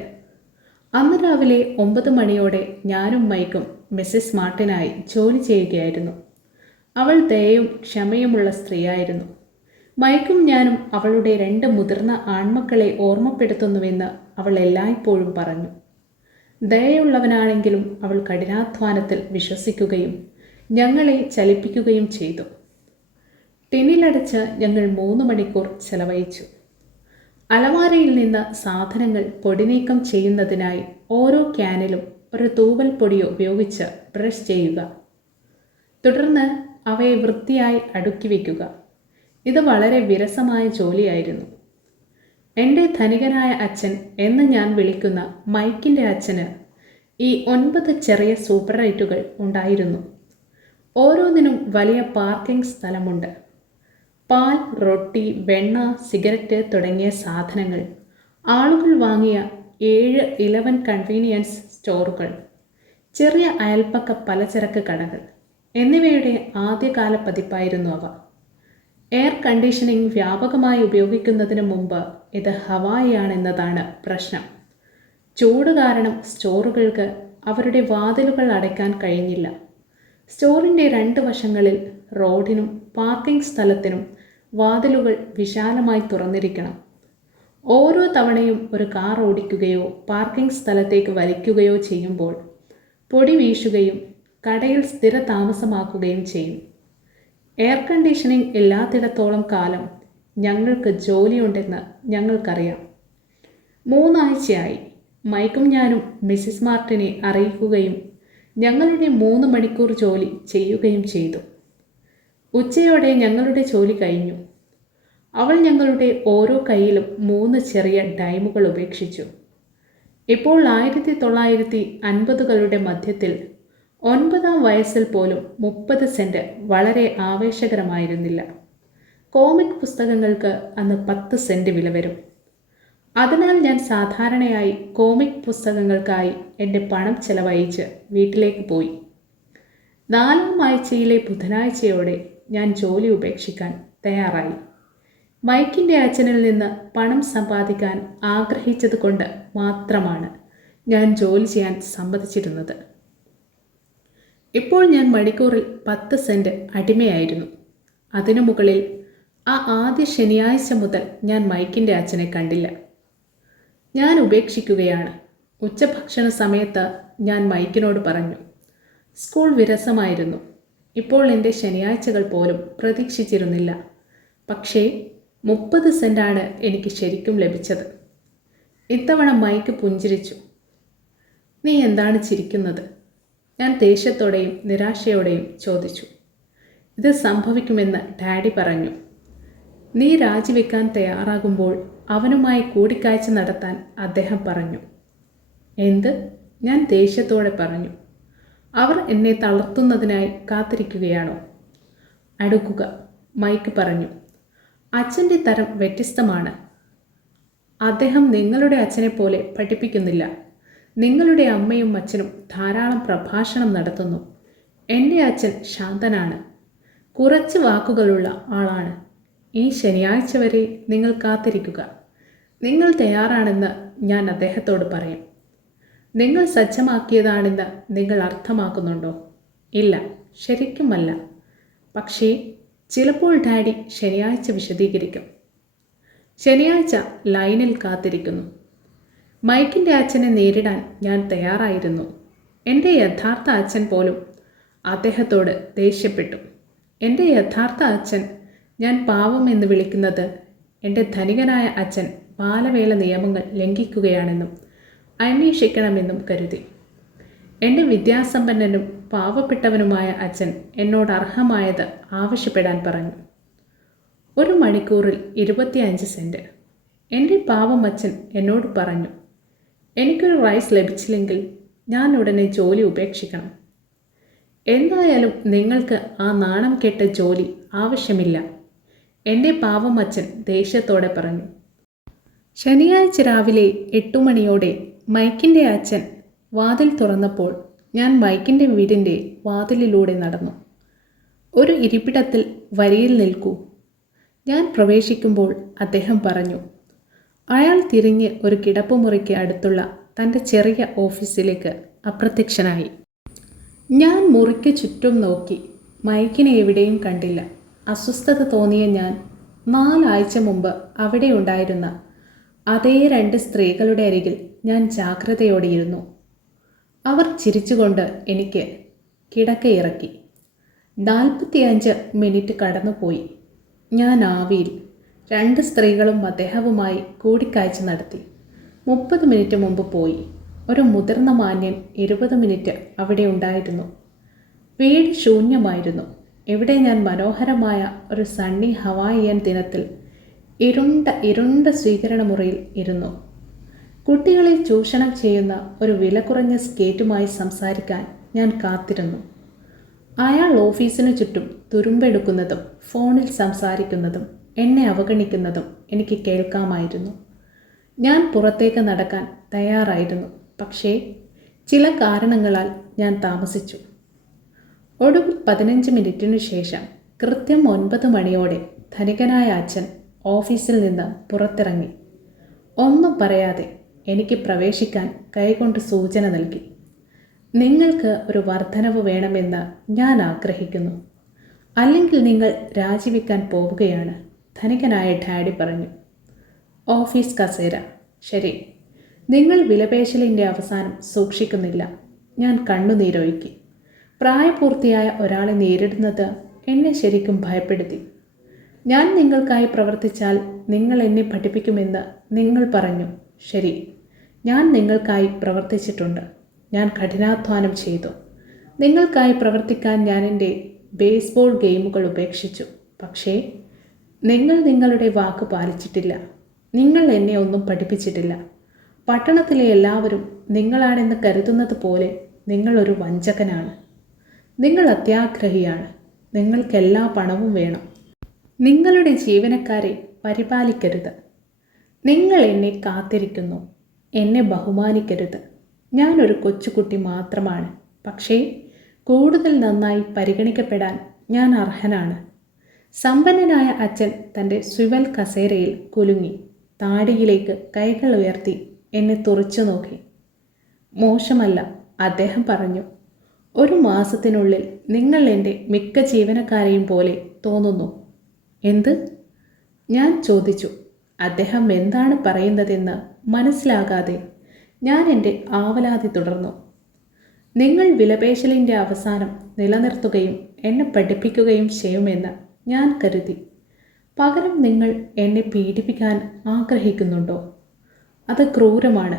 അന്ന് രാവിലെ 9 മണിയോടെ ഞാനും മൈക്കും മിസ്സിസ് മാർട്ടിനായി ജോലി ചെയ്യുകയായിരുന്നു. അവൾ ദയയും ക്ഷമയുമുള്ള സ്ത്രീയായിരുന്നു. മൈക്കും ഞാനും അവളുടെ 2 മുതിർന്ന ആൺമക്കളെ ഓർമ്മപ്പെടുത്തുന്നുവെന്ന് അവൾ എല്ലായ്പ്പോഴും പറഞ്ഞു. ദയയുള്ളവനാണെങ്കിലും അവൾ കഠിനാധ്വാനത്തിൽ വിശ്വസിക്കുകയും ഞങ്ങളെ ചലിപ്പിക്കുകയും ചെയ്തു. ടിന്നിലടച്ച് ഞങ്ങൾ 3 മണിക്കൂർ ചെലവഴിച്ചു. അലമാരയിൽ നിന്ന് സാധനങ്ങൾ പൊടിനീക്കം ചെയ്യുന്നതിനായി ഓരോ ക്യാനിലും ഒരു തൂവൽ പൊടി ഉപയോഗിച്ച് ബ്രഷ് ചെയ്യുക. തുടർന്ന് അവയെ വൃത്തിയായി അടുക്കി വയ്ക്കുക. ഇത് വളരെ വിരസമായ ജോലിയായിരുന്നു. എൻ്റെ ധനികനായ അച്ഛൻ എന്ന് ഞാൻ വിളിക്കുന്ന മൈക്കിൻ്റെ അച്ഛന് ഈ 9 ചെറിയ സൂപ്പർനൈറ്റുകൾ ഉണ്ടായിരുന്നു. ഓരോന്നിനും വലിയ പാർക്കിംഗ് സ്ഥലമുണ്ട്. പാൽ, റൊട്ടി, വെണ്ണ, സിഗരറ്റ് തുടങ്ങിയ സാധനങ്ങൾ, ആളുകൾ വാങ്ങിയ 7-11 കൺവീനിയൻസ് സ്റ്റോറുകൾ, ചെറിയ അയൽപ്പക്ക പലചരക്ക് കടകൾ എന്നിവയുടെ ആദ്യകാല പതിപ്പായിരുന്നു അവ. എയർ കണ്ടീഷനിങ് വ്യാപകമായി ഉപയോഗിക്കുന്നതിന് മുമ്പ് ഇത് ഹവായിയാണെന്നതാണ് പ്രശ്നം. ചൂട് കാരണം സ്റ്റോറുകൾക്ക് അവരുടെ വാതിലുകൾ അടയ്ക്കാൻ കഴിഞ്ഞില്ല. സ്റ്റോറിൻ്റെ 2 വശങ്ങളിൽ റോഡിനും പാർക്കിംഗ് സ്ഥലത്തിനും വാതിലുകൾ വിശാലമായി തുറന്നിരിക്കണം. ഓരോ തവണയും ഒരു കാർ ഓടിക്കുകയോ പാർക്കിംഗ് സ്ഥലത്തേക്ക് വലിക്കുകയോ ചെയ്യുമ്പോൾ പൊടി വീശുകയും കടയിൽ സ്ഥിര താമസമാക്കുകയും ചെയ്യും. എയർ കണ്ടീഷനിങ് ഇല്ലാത്തിടത്തോളം കാലം ഞങ്ങൾക്ക് ജോലിയുണ്ടെന്ന് ഞങ്ങൾക്കറിയാം. 3 ആഴ്ചയായി. മൈക്കും ഞാനും മിസ്സിസ് മാർട്ടിനെ അറിയിക്കുകയും ഞങ്ങളുടെ 3 മണിക്കൂർ ജോലി ചെയ്യുകയും ചെയ്തു. ഉച്ചയോടെ ഞങ്ങളുടെ ജോലി കഴിഞ്ഞു. അവൾ ഞങ്ങളുടെ ഓരോ കൈയിലും 3 ചെറിയ ഡൈമുകൾ ഉപേക്ഷിച്ചു. ഇപ്പോൾ 1950കളുടെ മധ്യത്തിൽ 9ാം വയസ്സിൽ പോലും 30 സെൻറ്റ് വളരെ ആവേശകരമായിരുന്നില്ല. കോമിക് പുസ്തകങ്ങൾക്ക് അന്ന് 10 സെൻറ്റ് വില വരും. അതിനാൽ ഞാൻ സാധാരണയായി കോമിക് പുസ്തകങ്ങൾക്കായി എൻ്റെ പണം ചെലവഴിച്ച് വീട്ടിലേക്ക് പോയി. 4ാം ആഴ്ചയിലെ ബുധനാഴ്ചയോടെ ഞാൻ ജോലി ഉപേക്ഷിക്കാൻ തയ്യാറായി. മൈക്കിൻ്റെ അച്ഛനിൽ നിന്ന് പണം സമ്പാദിക്കാൻ ആഗ്രഹിച്ചത് കൊണ്ട് മാത്രമാണ് ഞാൻ ജോലി ചെയ്യാൻ സമ്മതിച്ചിരുന്നത്. ഇപ്പോൾ ഞാൻ മണിക്കൂറിൽ 10 സെൻറ്റ് അടിമയായിരുന്നു. അതിനു മുകളിൽ ആ ആദ്യ ശനിയാഴ്ച മുതൽ ഞാൻ മൈക്കിൻ്റെ അച്ഛനെ കണ്ടില്ല. ഞാൻ ഉപേക്ഷിക്കുകയാണ്. ഉച്ചഭക്ഷണ സമയത്ത് ഞാൻ മൈക്കിനോട് പറഞ്ഞു. സ്കൂൾ വിരസമായിരുന്നു. ഇപ്പോൾ എൻ്റെ ശനിയാഴ്ചകൾ പോലും പ്രതീക്ഷിച്ചിരുന്നില്ല. പക്ഷേ 30 സെൻറ്റാണ് എനിക്ക് ശരിക്കും ലഭിച്ചത്. ഇത്തവണ മൈക്ക് പുഞ്ചിരിച്ചു. നീ എന്താണ് ചിരിക്കുന്നത്? ഞാൻ ദേഷ്യത്തോടെയും നിരാശയോടെയും ചോദിച്ചു. ഇത് സംഭവിക്കുമെന്ന് ഡാഡി പറഞ്ഞു. നീ രാജിവെക്കാൻ തയ്യാറാകുമ്പോൾ അവനുമായി കൂടിക്കാഴ്ച നടത്താൻ അദ്ദേഹം പറഞ്ഞു. എന്ത്? ഞാൻ ദേഷ്യത്തോടെ പറഞ്ഞു. അവർ എന്നെ തളർത്തുന്നതിനായി കാത്തിരിക്കുകയാണോ? അടുക്കുക, മൈക്ക് പറഞ്ഞു. അച്ഛൻ്റെ തരം വ്യത്യസ്തമാണ്. അദ്ദേഹം നിങ്ങളുടെ അച്ഛനെ പോലെ പഠിപ്പിക്കുന്നില്ല. നിങ്ങളുടെ അമ്മയും അച്ഛനും ധാരാളം പ്രഭാഷണം നടത്തുന്നു. എൻ്റെ അച്ഛൻ ശാന്തനാണ്, കുറച്ച് വാക്കുകളുള്ള ആളാണ്. ഈ ശനിയാഴ്ച വരെ നിങ്ങൾ കാത്തിരിക്കുക. നിങ്ങൾ തയ്യാറാണെന്ന് ഞാൻ അദ്ദേഹത്തോട് പറയാം. നിങ്ങൾ സജ്ജമാക്കിയതാണെന്ന് നിങ്ങൾ അർത്ഥമാക്കുന്നുണ്ടോ? ഇല്ല, ശരിക്കുമല്ല. പക്ഷേ ചിലപ്പോൾ ഡാഡി ശനിയാഴ്ച വിശദീകരിക്കും. ശനിയാഴ്ച ലൈനിൽ കാത്തിരിക്കുന്നു. മൈക്കിൻ്റെ അച്ഛനെ നേരിടാൻ ഞാൻ തയ്യാറായിരുന്നു. എൻ്റെ യഥാർത്ഥ അച്ഛൻ പോലും അദ്ദേഹത്തോട് ദേഷ്യപ്പെട്ടു. എൻ്റെ യഥാർത്ഥ അച്ഛൻ ഞാൻ പാവം എന്ന് വിളിക്കുന്നത് എൻ്റെ ധനികനായ അച്ഛൻ ബാലവേല നിയമങ്ങൾ ലംഘിക്കുകയാണെന്നും അന്വേഷിക്കണമെന്നും കരുതി. എൻ്റെ വിദ്യാസമ്പന്നനും പാവപ്പെട്ടവനുമായ അച്ഛൻ എന്നോട് അർഹമായത് ആവശ്യപ്പെടാൻ പറഞ്ഞു. 1 മണിക്കൂറിൽ 25 സെൻറ്റ്. എൻ്റെ പാവം അച്ഛൻ എന്നോട് പറഞ്ഞു, എനിക്കൊരു റൈസ് ലഭിച്ചില്ലെങ്കിൽ ഞാൻ ഉടനെ ജോലി ഉപേക്ഷിക്കണം. എന്തായാലും നിങ്ങൾക്ക് ആ നാണം കെട്ട ജോലി ആവശ്യമില്ല, എൻ്റെ പാവം അച്ഛൻ ദേഷ്യത്തോടെ പറഞ്ഞു. ശനിയാഴ്ച രാവിലെ 8 മണിയോടെ മൈക്കിൻ്റെ അച്ഛൻ വാതിൽ തുറന്നപ്പോൾ ഞാൻ മൈക്കിൻ്റെ വീടിൻ്റെ വാതിലിലൂടെ നടന്നു. ഒരു ഇരിപ്പിടത്തിൽ വരിയിൽ നിൽക്കൂ. ഞാൻ പ്രവേശിക്കുമ്പോൾ അദ്ദേഹം പറഞ്ഞു. അയാൾ തിരിഞ്ഞ് ഒരു കിടപ്പുമുറിക്ക് അടുത്തുള്ള തൻ്റെ ചെറിയ ഓഫീസിലേക്ക് അപ്രത്യക്ഷനായി. ഞാൻ മുറിക്ക് ചുറ്റും നോക്കി. മൈക്കിനെ എവിടെയും കണ്ടില്ല. അസ്വസ്ഥത തോന്നിയ ഞാൻ 4 ആഴ്ച മുമ്പ് അവിടെ ഉണ്ടായിരുന്ന അതേ 2 സ്ത്രീകളുടെ അരികിൽ ഞാൻ ജാഗ്രതയോടെയിരുന്നു. അവർ ചിരിച്ചുകൊണ്ട് എനിക്ക് കിടക്കയിറക്കി. 45 മിനിറ്റ് കടന്നുപോയി. ഞാൻ ആവിയിൽ. 2 സ്ത്രീകളും അദ്ദേഹവുമായി കൂടിക്കാഴ്ച നടത്തി. 30 മിനിറ്റ് മുമ്പ് പോയി. ഒരു മുതിർന്ന മാന്യൻ 20 മിനിറ്റ് അവിടെ ഉണ്ടായിരുന്നു. വീട് ശൂന്യമായിരുന്നു. ഇവിടെ ഞാൻ മനോഹരമായ ഒരു സണ്ണി ഹവായിയൻ ദിനത്തിൽ ഇരുണ്ട സ്വീകരണ മുറിയിൽ ഇരുന്നു. കുട്ടികളെ ചൂഷണം ചെയ്യുന്ന ഒരു വില കുറഞ്ഞ സ്കേറ്റുമായി സംസാരിക്കാൻ ഞാൻ കാത്തിരുന്നു. അയാൾ ഓഫീസിനു ചുറ്റും തുരുമ്പെടുക്കുന്നതും ഫോണിൽ സംസാരിക്കുന്നതും എന്നെ അവഗണിക്കുന്നതും എനിക്ക് കേൾക്കാമായിരുന്നു. ഞാൻ പുറത്തേക്ക് നടക്കാൻ തയ്യാറായിരുന്നു. പക്ഷേ ചില കാരണങ്ങളാൽ ഞാൻ താമസിച്ചു. ഒടുവിൽ 15 മിനിറ്റിനു ശേഷം കൃത്യം 9 മണിയോടെ ധനികനായ അച്ഛൻ ഓഫീസിൽ നിന്ന് പുറത്തിറങ്ങി. ഒന്നും പറയാതെ എനിക്ക് പ്രവേശിക്കാൻ കൈകൊണ്ട് സൂചന നൽകി. നിങ്ങൾക്ക് ഒരു വർധനവ് വേണമെന്ന് ഞാൻ ആഗ്രഹിക്കുന്നു, അല്ലെങ്കിൽ നിങ്ങൾ രാജിവെക്കാൻ പോവുകയാണ്, ധനികനായ ഡാഡി പറഞ്ഞു. ഓഫീസ് കസേര. ശരി, നിങ്ങൾ വിലപേശലിൻ്റെ അവസാനം സൂക്ഷിക്കുന്നില്ല. ഞാൻ കണ്ണുനീരൊഴുക്കി. പ്രായപൂർത്തിയായ ഒരാളെ നേരിടുന്നത് എന്നെ ശരിക്കും ഭയപ്പെടുത്തി. ഞാൻ നിങ്ങൾക്കായി പ്രവർത്തിച്ചാൽ നിങ്ങൾ എന്നെ പഠിപ്പിക്കുമെന്ന് നിങ്ങൾ പറഞ്ഞു. ശരി, ഞാൻ നിങ്ങൾക്കായി പ്രവർത്തിച്ചിട്ടുണ്ട്. ഞാൻ കഠിനാധ്വാനം ചെയ്തു. നിങ്ങൾക്കായി പ്രവർത്തിക്കാൻ ഞാൻ എൻ്റെ ബേസ്ബോൾ ഗെയിമുകൾ ഉപേക്ഷിച്ചു. പക്ഷേ നിങ്ങൾ നിങ്ങളുടെ വാക്ക് പാലിച്ചിട്ടില്ല. നിങ്ങൾ എന്നെ ഒന്നും പഠിപ്പിച്ചിട്ടില്ല. പട്ടണത്തിലെ എല്ലാവരും നിങ്ങളാണെന്ന് കരുതുന്നത് പോലെ നിങ്ങളൊരു വഞ്ചകനാണ്. നിങ്ങൾ അത്യാഗ്രഹിയാണ്. നിങ്ങൾക്കെല്ലാ പണവും വേണം. നിങ്ങളുടെ ജീവനക്കാരെ പരിപാലിക്കരുത്. നിങ്ങൾ എന്നെ കാത്തിരിക്കുന്നു. എന്നെ ബഹുമാനിക്കരുത്. ഞാനൊരു കൊച്ചുകുട്ടി മാത്രമാണ്. പക്ഷേ കൂടുതൽ നന്നായി പരിഗണിക്കപ്പെടാൻ ഞാൻ അർഹനാണ്. സമ്പന്നനായ അച്ഛൻ തൻ്റെ സ്വിവൽ കസേരയിൽ കുലുങ്ങി താടിയിലേക്ക് കൈകൾ ഉയർത്തി എന്നെ തുറച്ചു നോക്കി. മോശമല്ല, അദ്ദേഹം പറഞ്ഞു. 1 മാസത്തിനുള്ളിൽ നിങ്ങൾ എൻ്റെ മിക്ക ജീവനക്കാരെയും പോലെ തോന്നുന്നു. എന്ത്? ഞാൻ ചോദിച്ചു. അദ്ദേഹം എന്താണ് പറയുന്നതെന്ന് മനസ്സിലാകാതെ ഞാൻ എൻ്റെ ആവലാതി തുടർന്നു. നിങ്ങൾ വിലപേശലിൻ്റെ അവസാനം നിലനിർത്തുകയും എന്നെ പഠിപ്പിക്കുകയും ചെയ്യുമെന്ന് ഞാൻ കരുതി. പകരം നിങ്ങൾ എന്നെ പീഡിപ്പിക്കാൻ ആഗ്രഹിക്കുന്നുണ്ടോ? അത് ക്രൂരമാണ്.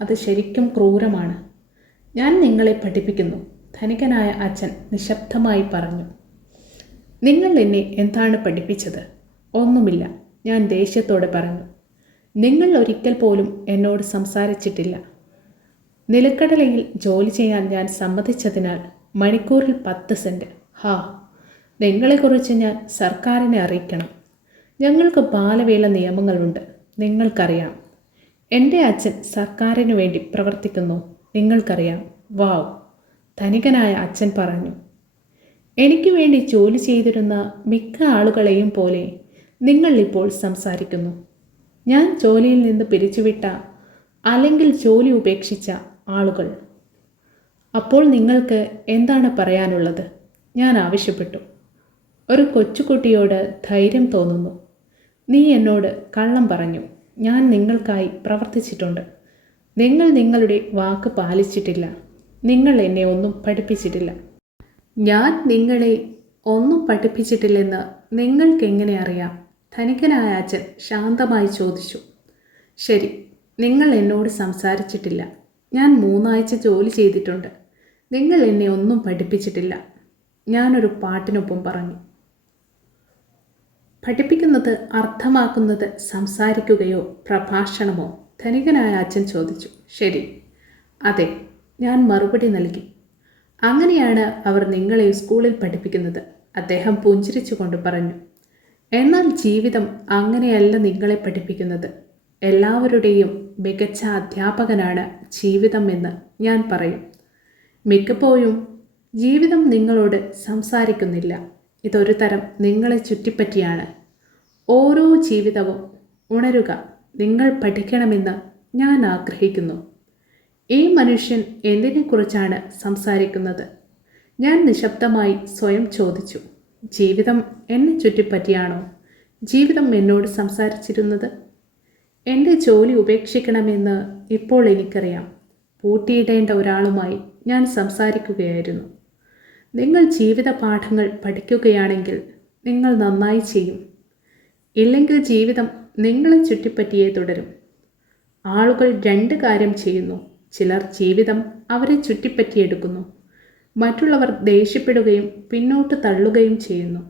അത് ശരിക്കും ക്രൂരമാണ്. ഞാൻ നിങ്ങളെ പഠിപ്പിക്കുന്നു, ധനികനായ അച്ഛൻ നിശബ്ദമായി പറഞ്ഞു. നിങ്ങൾ എന്നെ എന്താണ് പഠിപ്പിച്ചത്? ഒന്നുമില്ല, ഞാൻ ദേഷ്യത്തോടെ പറഞ്ഞു. നിങ്ങൾ ഒരിക്കൽ പോലും എന്നോട് സംസാരിച്ചിട്ടില്ല. നിലക്കടലയിൽ ജോലി ചെയ്യാൻ ഞാൻ സമ്മതിച്ചതിനാൽ മണിക്കൂറിൽ 10 സെൻറ്റ്. ഹാ, നിങ്ങളെക്കുറിച്ച് ഞാൻ സർക്കാരിനെ അറിയിക്കണം. ഞങ്ങൾക്ക് ബാലവേല നിയമങ്ങളുണ്ട്, നിങ്ങൾക്കറിയാം. എൻ്റെ അച്ഛൻ സർക്കാരിനു വേണ്ടി പ്രവർത്തിക്കുന്നു, നിങ്ങൾക്കറിയാം. വാവ്, ധനികനായ അച്ഛൻ പറഞ്ഞു. എനിക്ക് വേണ്ടി ജോലി ചെയ്തിരുന്ന മിക്ക ആളുകളെയും പോലെ നിങ്ങൾ ഇപ്പോൾ സംസാരിക്കുന്നു. ഞാൻ ജോലിയിൽ നിന്ന് പിരിച്ചുവിട്ട അല്ലെങ്കിൽ ജോലി ഉപേക്ഷിച്ച ആളുകൾ. അപ്പോൾ നിങ്ങൾക്ക് എന്താണ് പറയാനുള്ളത്? ഞാൻ ആവശ്യപ്പെട്ടു. ഒരു കൊച്ചുകുട്ടിയോട് ധൈര്യം തോന്നുന്നു. നീ എന്നോട് കള്ളം പറഞ്ഞു. ഞാൻ നിങ്ങൾക്കായി പ്രവർത്തിച്ചിട്ടുണ്ട്. നിങ്ങൾ നിങ്ങളുടെ വാക്ക് പാലിച്ചിട്ടില്ല. നിങ്ങൾ എന്നെ ഒന്നും പഠിപ്പിച്ചിട്ടില്ല. ഞാൻ നിങ്ങളെ ഒന്നും പഠിപ്പിച്ചിട്ടില്ലെന്ന് നിങ്ങൾക്കെങ്ങനെ അറിയാം? ധനികനായ അച്ഛൻ ശാന്തമായി ചോദിച്ചു. ശരി, നിങ്ങൾ എന്നോട് സംസാരിച്ചിട്ടില്ല. ഞാൻ 3 ആഴ്ച ജോലി ചെയ്തിട്ടുണ്ട്. നിങ്ങൾ എന്നെ ഒന്നും പഠിപ്പിച്ചിട്ടില്ല. ഞാനൊരു പാട്ടിനൊപ്പം പറഞ്ഞു. പഠിപ്പിക്കുന്നത് അർത്ഥമാക്കുന്നത് സംസാരിക്കുകയോ പ്രഭാഷണമോ? ധനികനായ അച്ഛൻ ചോദിച്ചു. ശരി, അതെ, ഞാൻ മറുപടി നൽകി. അങ്ങനെയാണ് അവർ നിങ്ങളെ സ്കൂളിൽ പഠിപ്പിക്കുന്നത്, അദ്ദേഹം പുഞ്ചിരിച്ചുകൊണ്ട് പറഞ്ഞു. എന്നാൽ ജീവിതം അങ്ങനെയല്ല നിങ്ങളെ പഠിപ്പിക്കുന്നത്. എല്ലാവരുടെയും മികച്ച അധ്യാപകനാണ് ജീവിതം എന്ന് ഞാൻ പറയും. മിക്കപ്പോഴും ജീവിതം നിങ്ങളോട് സംസാരിക്കുന്നില്ല. ഇതൊരു തരം നിങ്ങളെ ചുറ്റിപ്പറ്റിയാണ്. ഓരോ ജീവിതവും ഉണരുക, നിങ്ങൾ പഠിക്കണമെന്ന് ഞാൻ ആഗ്രഹിക്കുന്നു. ഈ മനുഷ്യൻ എന്തിനെക്കുറിച്ചാണ് സംസാരിക്കുന്നത്? ഞാൻ നിശബ്ദമായി സ്വയം ചോദിച്ചു. ജീവിതം എന്നെ ചുറ്റിപ്പറ്റിയാണോ ജീവിതം എന്നോട് സംസാരിച്ചിരുന്നത്? എൻ്റെ ജോലി ഉപേക്ഷിക്കണമെന്ന് ഇപ്പോൾ എനിക്കറിയാം. പൂട്ടിയിടേണ്ട ഒരാളുമായി ഞാൻ സംസാരിക്കുകയായിരുന്നു. നിങ്ങൾ ജീവിത പാഠങ്ങൾ പഠിക്കുകയാണെങ്കിൽ നിങ്ങൾ നന്നായി ചെയ്യും. ഇല്ലെങ്കിൽ ജീവിതം നിങ്ങളെ ചുറ്റിപ്പറ്റിയേ തുടരും. ആളുകൾ 2 കാര്യം ചെയ്യുന്നു. ചിലർ ജീവിതം അവരെ ചുറ്റിപ്പറ്റിയെടുക്കുന്നു. മറ്റുള്ളവർ ദേഷ്യപ്പെടുകയും പിന്നോട്ട് തള്ളുകയും ചെയ്യുന്നു.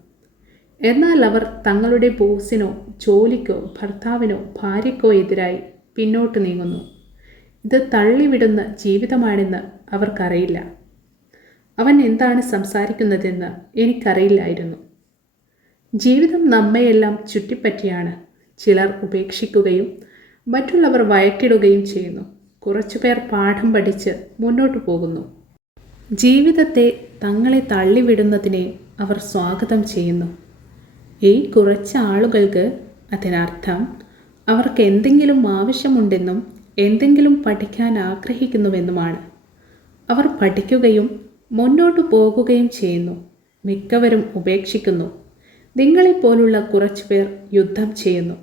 എന്നാൽ അവർ തങ്ങളുടെ ബോസിനോ ജോലിക്കോ ഭർത്താവിനോ ഭാര്യയ്ക്കോ എതിരായി പിന്നോട്ട് നീങ്ങുന്നു. ഇത് തള്ളിവിടുന്ന ജീവിതമാണെന്ന് അവർക്കറിയില്ല. അവൻ എന്താണ് സംസാരിക്കുന്നതെന്ന് എനിക്കറിയില്ലായിരുന്നു. ജീവിതം നമ്മയെല്ലാം ചുറ്റിപ്പറ്റിയാണ്. ചിലർ ഉപേക്ഷിക്കുകയും മറ്റുള്ളവർ വഴക്കിടുകയും ചെയ്യുന്നു. കുറച്ചുപേർ പാഠം പഠിച്ച് മുന്നോട്ടു പോകുന്നു. ജീവിതത്തെ തങ്ങളെ തള്ളിവിടുന്നതിനെ അവർ സ്വാഗതം ചെയ്യുന്നു. ഈ കുറച്ച് ആളുകൾക്ക് അതിനർത്ഥം അവർക്ക് എന്തെങ്കിലും ആവശ്യമുണ്ടെന്നും എന്തെങ്കിലും പഠിക്കാൻ ആഗ്രഹിക്കുന്നുവെന്നുമാണ്. അവർ പഠിക്കുകയും മുന്നോട്ടു പോകുകയും ചെയ്യുന്നു. മിക്കവരും ഉപേക്ഷിക്കുന്നു. നിങ്ങളെപ്പോലുള്ള കുറച്ചുപേർ യുദ്ധം ചെയ്യുന്നു.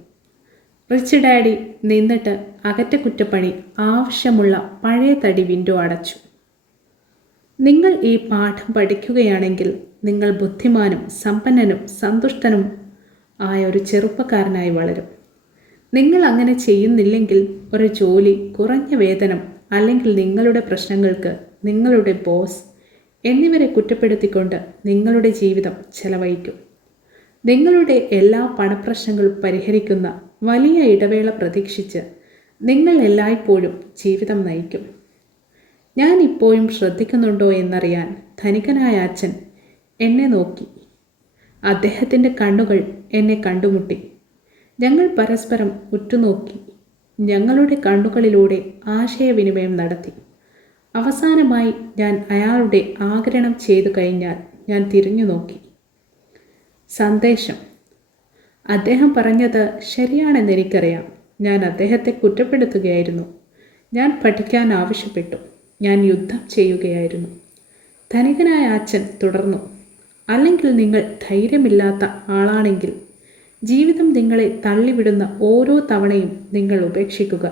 റിച്ച് ഡാഡി നിന്നിട്ട് അറ്റകുറ്റപ്പണി ആവശ്യമുള്ള പഴയ തടി വിൻഡോ അടച്ചു. നിങ്ങൾ ഈ പാഠം പഠിക്കുകയാണെങ്കിൽ നിങ്ങൾ ബുദ്ധിമാനും സമ്പന്നനും സന്തുഷ്ടനും ആയ ഒരു ചെറുപ്പക്കാരനായി വളരും. നിങ്ങൾ അങ്ങനെ ചെയ്യുന്നില്ലെങ്കിൽ ഒരു ജോലി, കുറഞ്ഞ വേതനം അല്ലെങ്കിൽ നിങ്ങളുടെ പ്രശ്നങ്ങൾക്ക് നിങ്ങളുടെ ബോസ് എന്നിവരെ കുറ്റപ്പെടുത്തിക്കൊണ്ട് നിങ്ങളുടെ ജീവിതം ചെലവഴിക്കും. നിങ്ങളുടെ എല്ലാ പണപ്രശ്നങ്ങളും പരിഹരിക്കുന്ന വലിയ ഇടവേള പ്രതീക്ഷിച്ച് നിങ്ങൾ എല്ലായ്പ്പോഴും ജീവിതം നയിക്കും. ഞാൻ ഇപ്പോഴും ശ്രദ്ധിക്കുന്നുണ്ടോ എന്നറിയാൻ ധനികനായ അച്ഛൻ എന്നെ നോക്കി. അദ്ദേഹത്തിൻ്റെ കണ്ണുകൾ എന്നെ കണ്ടുമുട്ടി. ഞങ്ങൾ പരസ്പരം ഉറ്റുനോക്കി. ഞങ്ങളുടെ കണ്ണുകളിലൂടെ ആശയവിനിമയം നടത്തി. അവസാനമായി ഞാൻ അയാളുടെ ആഗിരണം ചെയ്തു കഴിഞ്ഞാൽ ഞാൻ തിരിഞ്ഞു നോക്കി. സന്ദേശം. അദ്ദേഹം പറഞ്ഞത് ശരിയാണെന്ന് എനിക്കറിയാം. ഞാൻ അദ്ദേഹത്തെ കുറ്റപ്പെടുത്തുകയായിരുന്നു. ഞാൻ പഠിക്കാൻ ആവശ്യപ്പെട്ടു. ഞാൻ യുദ്ധം ചെയ്യുകയായിരുന്നു. ധനികനായ അച്ഛൻ തുടർന്നു. അല്ലെങ്കിൽ നിങ്ങൾ ധൈര്യമില്ലാത്ത ആളാണെങ്കിൽ ജീവിതം നിങ്ങളെ തള്ളിവിടുന്ന ഓരോ തവണയും നിങ്ങൾ ഉപേക്ഷിക്കുക.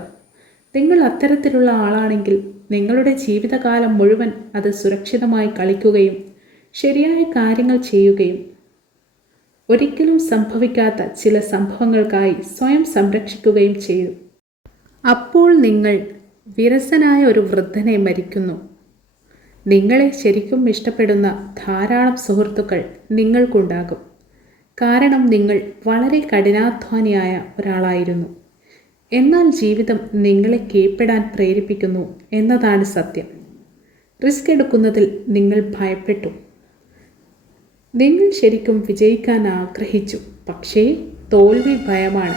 നിങ്ങൾ അത്തരത്തിലുള്ള ആളാണെങ്കിൽ നിങ്ങളുടെ ജീവിതകാലം മുഴുവൻ അത് സുരക്ഷിതമായി കളിക്കുകയും ശരിയായ കാര്യങ്ങൾ ചെയ്യുകയും ഒരിക്കലും സംഭവിക്കാത്ത ചില സംഭവങ്ങൾക്കായി സ്വയം സംരക്ഷിക്കുകയും ചെയ്യും. അപ്പോൾ നിങ്ങൾ വിരസനായ ഒരു വൃദ്ധനെ മരിക്കുന്നു. നിങ്ങളെ ശരിക്കും ഇഷ്ടപ്പെടുന്ന ധാരാളം സുഹൃത്തുക്കൾ നിങ്ങൾക്കുണ്ടാകും. കാരണം നിങ്ങൾ വളരെ കഠിനാധ്വാനിയായ ഒരാളായിരുന്നു. എന്നാൽ ജീവിതം നിങ്ങളെ കീഴ്പ്പെടാൻ പ്രേരിപ്പിക്കുന്നു എന്നതാണ് സത്യം. റിസ്ക് എടുക്കുന്നതിൽ നിങ്ങൾ ഭയപ്പെട്ടു. നിങ്ങൾ ശരിക്കും വിജയിക്കാൻ ആഗ്രഹിച്ചു, പക്ഷേ തോൽവി ഭയമാണ്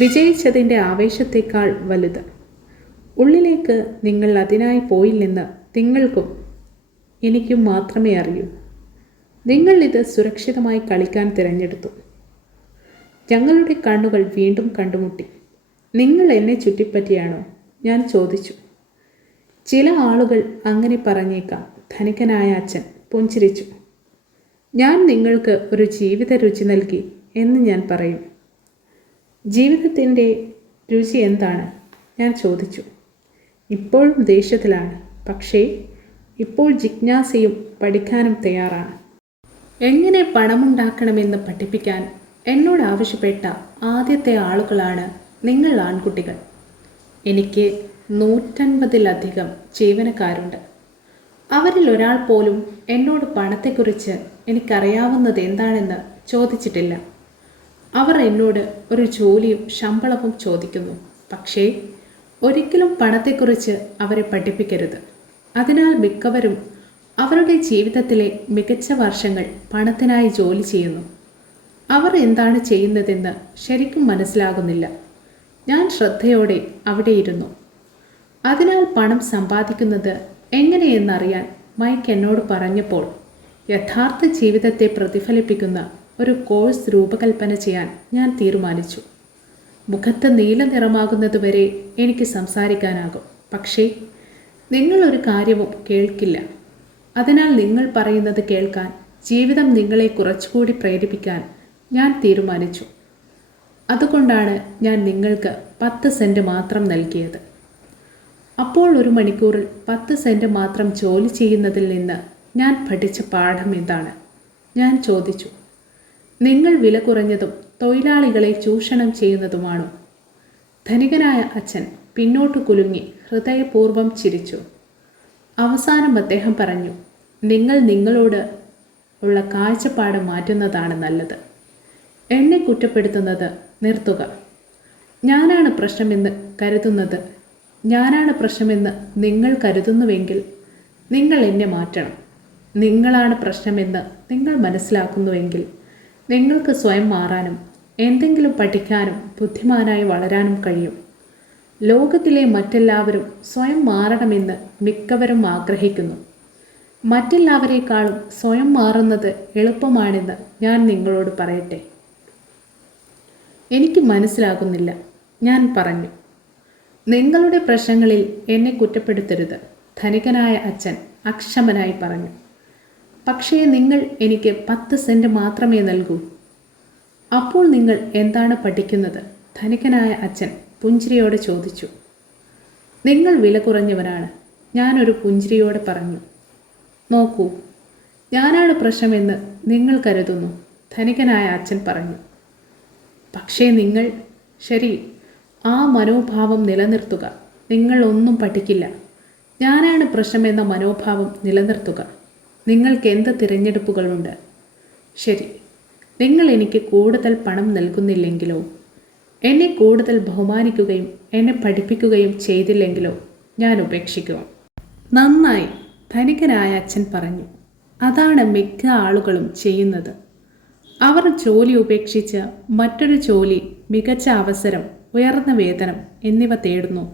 വിജയിച്ചതിൻ്റെ ആവേശത്തേക്കാൾ വലുത്. ഉള്ളിലേക്ക് നിങ്ങൾ അതിനായി പോയില്ലെന്ന് നിങ്ങൾക്കും എനിക്കും മാത്രമേ അറിയൂ. നിങ്ങൾ ഇത് സുരക്ഷിതമായി കളിക്കാൻ തിരഞ്ഞെടുത്തു. ഞങ്ങളുടെ കണ്ണുകൾ വീണ്ടും കണ്ടുമുട്ടി. നിങ്ങൾ എന്നെ ചുറ്റിപ്പറ്റിയാണോ? ഞാൻ ചോദിച്ചു. ചില ആളുകൾ അങ്ങനെ പറഞ്ഞേക്കാം. ധനികനായ അച്ഛൻ പുഞ്ചിരിച്ചു. ഞാൻ നിങ്ങൾക്ക് ഒരു ജീവിത രുചി നൽകി എന്ന് ഞാൻ പറയും. ജീവിതത്തിൻ്റെ രുചി എന്താണ്? ഞാൻ ചോദിച്ചു. ഇപ്പോഴും ദേഷ്യത്തിലാണ്, പക്ഷേ ഇപ്പോൾ ജിജ്ഞാസയും പഠിക്കാനും തയ്യാറാണ്. എങ്ങനെ പണമുണ്ടാക്കണമെന്ന് പഠിപ്പിക്കാൻ എന്നോട് ആവശ്യപ്പെട്ട ആദ്യത്തെ ആളുകളാണ് നിങ്ങൾ ആൺകുട്ടികൾ. എനിക്ക് 150-ലധികം ജീവനക്കാരുണ്ട്. അവരിൽ ഒരാൾ പോലും എന്നോട് പണത്തെക്കുറിച്ച് എനിക്കറിയാവുന്നത് എന്താണെന്ന് ചോദിച്ചിട്ടില്ല. അവർ എന്നോട് ഒരു ജോലിയും ശമ്പളവും ചോദിക്കുന്നു, പക്ഷേ ഒരിക്കലും പണത്തെക്കുറിച്ച് അവരെ പഠിപ്പിക്കരുത്. അതിനാൽ മിക്കവരും അവരുടെ ജീവിതത്തിലെ മികച്ച വർഷങ്ങൾ പണത്തിനായി ജോലി ചെയ്യുന്നു. അവർ എന്താണ് ചെയ്യുന്നതെന്ന് ശരിക്കും മനസ്സിലാകുന്നില്ല. ഞാൻ ശ്രദ്ധയോടെ അവിടെയിരുന്നു. അതിനാൽ പണം സമ്പാദിക്കുന്നത് എങ്ങനെയെന്നറിയാൻ മൈക്ക് എന്നോട് പറഞ്ഞപ്പോൾ യഥാർത്ഥ ജീവിതത്തെ പ്രതിഫലിപ്പിക്കുന്ന ഒരു കോഴ്സ് രൂപകൽപ്പന ചെയ്യാൻ ഞാൻ തീരുമാനിച്ചു. മുഖത്ത് നീല നിറമാകുന്നതുവരെ എനിക്ക് സംസാരിക്കാനാകും, പക്ഷേ നിങ്ങളൊരു കാര്യവും കേൾക്കില്ല. അതിനാൽ നിങ്ങൾ പറയുന്നത് കേൾക്കാൻ ജീവിതം നിങ്ങളെ കുറച്ചുകൂടി പ്രേരിപ്പിക്കാൻ ഞാൻ തീരുമാനിച്ചു. അതുകൊണ്ടാണ് ഞാൻ നിങ്ങൾക്ക് 10 സെൻറ്റ് മാത്രം നൽകിയത്. അപ്പോൾ ഒരു മണിക്കൂറിൽ 10 സെൻറ്റ് മാത്രം ജോലി ചെയ്യുന്നതിൽ നിന്ന് ഞാൻ പഠിച്ച പാഠം എന്താണ്? ഞാൻ ചോദിച്ചു. നിങ്ങൾ വില കുറഞ്ഞതും തൊഴിലാളികളെ ചൂഷണം ചെയ്യുന്നതുമാണോ? ധനികനായ അച്ഛൻ പിന്നോട്ട് കുലുങ്ങി ഹൃദയപൂർവ്വം ചിരിച്ചു. അവസാനം അദ്ദേഹം പറഞ്ഞു, നിങ്ങൾ നിങ്ങളോട് ഉള്ള കാഴ്ചപ്പാട് മാറ്റുന്നതാണ് നല്ലത്. എന്നെ കുറ്റപ്പെടുത്തുന്നത് നിർത്തുക. ഞാനാണ് പ്രശ്നമെന്ന് നിങ്ങൾ കരുതുന്നുവെങ്കിൽ നിങ്ങൾ എന്നെ മാറ്റണം. നിങ്ങളാണ് പ്രശ്നമെന്ന് നിങ്ങൾ മനസ്സിലാക്കുന്നുവെങ്കിൽ നിങ്ങൾക്ക് സ്വയം മാറാനും എന്തെങ്കിലും പഠിക്കാനും ബുദ്ധിമാനായി വളരാനും കഴിയും. ലോകത്തിലെ മറ്റെല്ലാവരും സ്വയം മാറണമെന്ന് മിക്കവരും ആഗ്രഹിക്കുന്നു. മറ്റെല്ലാവരേക്കാളും സ്വയം മാറുന്നത് എളുപ്പമാണെന്ന് ഞാൻ നിങ്ങളോട് പറയട്ടെ. എനിക്ക് മനസ്സിലാകുന്നില്ല, ഞാൻ പറഞ്ഞു. നിങ്ങളുടെ പ്രശ്നങ്ങളിൽ എന്നെ കുറ്റപ്പെടുത്തരുത്, ധനികനായ അച്ഛൻ അക്ഷമനായി പറഞ്ഞു. പക്ഷേ നിങ്ങൾ എനിക്ക് 10 സെൻറ്റ് മാത്രമേ നൽകൂ. അപ്പോൾ നിങ്ങൾ എന്താണ് പഠിക്കുന്നത്? ധനികനായ അച്ഛൻ പുഞ്ചിരിയോടെ ചോദിച്ചു. നിങ്ങൾ വില കുറഞ്ഞവനാണ്, ഞാനൊരു പുഞ്ചിരിയോടെ പറഞ്ഞു. നോക്കൂ, ഞാനാണ് പ്രശ്നമെന്ന് നിങ്ങൾ കരുതുന്നു, ധനികനായ അച്ഛൻ പറഞ്ഞു. പക്ഷേ നിങ്ങൾ ശരി, ആ മനോഭാവം നിലനിർത്തുക. നിങ്ങൾ ഒന്നും പഠിക്കില്ല. ഞാനാണ് പ്രശ്നമെന്ന മനോഭാവം നിലനിർത്തുക. നിങ്ങൾക്ക് എന്ത് തിരഞ്ഞെടുപ്പുകളുണ്ട്? ശരി, നിങ്ങൾ എനിക്ക് കൂടുതൽ പണം നൽകുന്നില്ലെങ്കിലോ, എന്നെ കൂടുതൽ ബഹുമാനിക്കുകയും എന്നെ പഠിപ്പിക്കുകയും ചെയ്തില്ലെങ്കിലോ ഞാൻ ഉപേക്ഷിക്കുക. നന്നായി, ധനികനായ അച്ഛൻ പറഞ്ഞു. അതാണ് മിക്ക ആളുകളും ചെയ്യുന്നത്. അവർ ജോലി ഉപേക്ഷിച്ച് മറ്റൊരു ജോലി, മികച്ച അവസരം, ഉയർന്ന വേതനം എന്നിവ തേടുന്നു.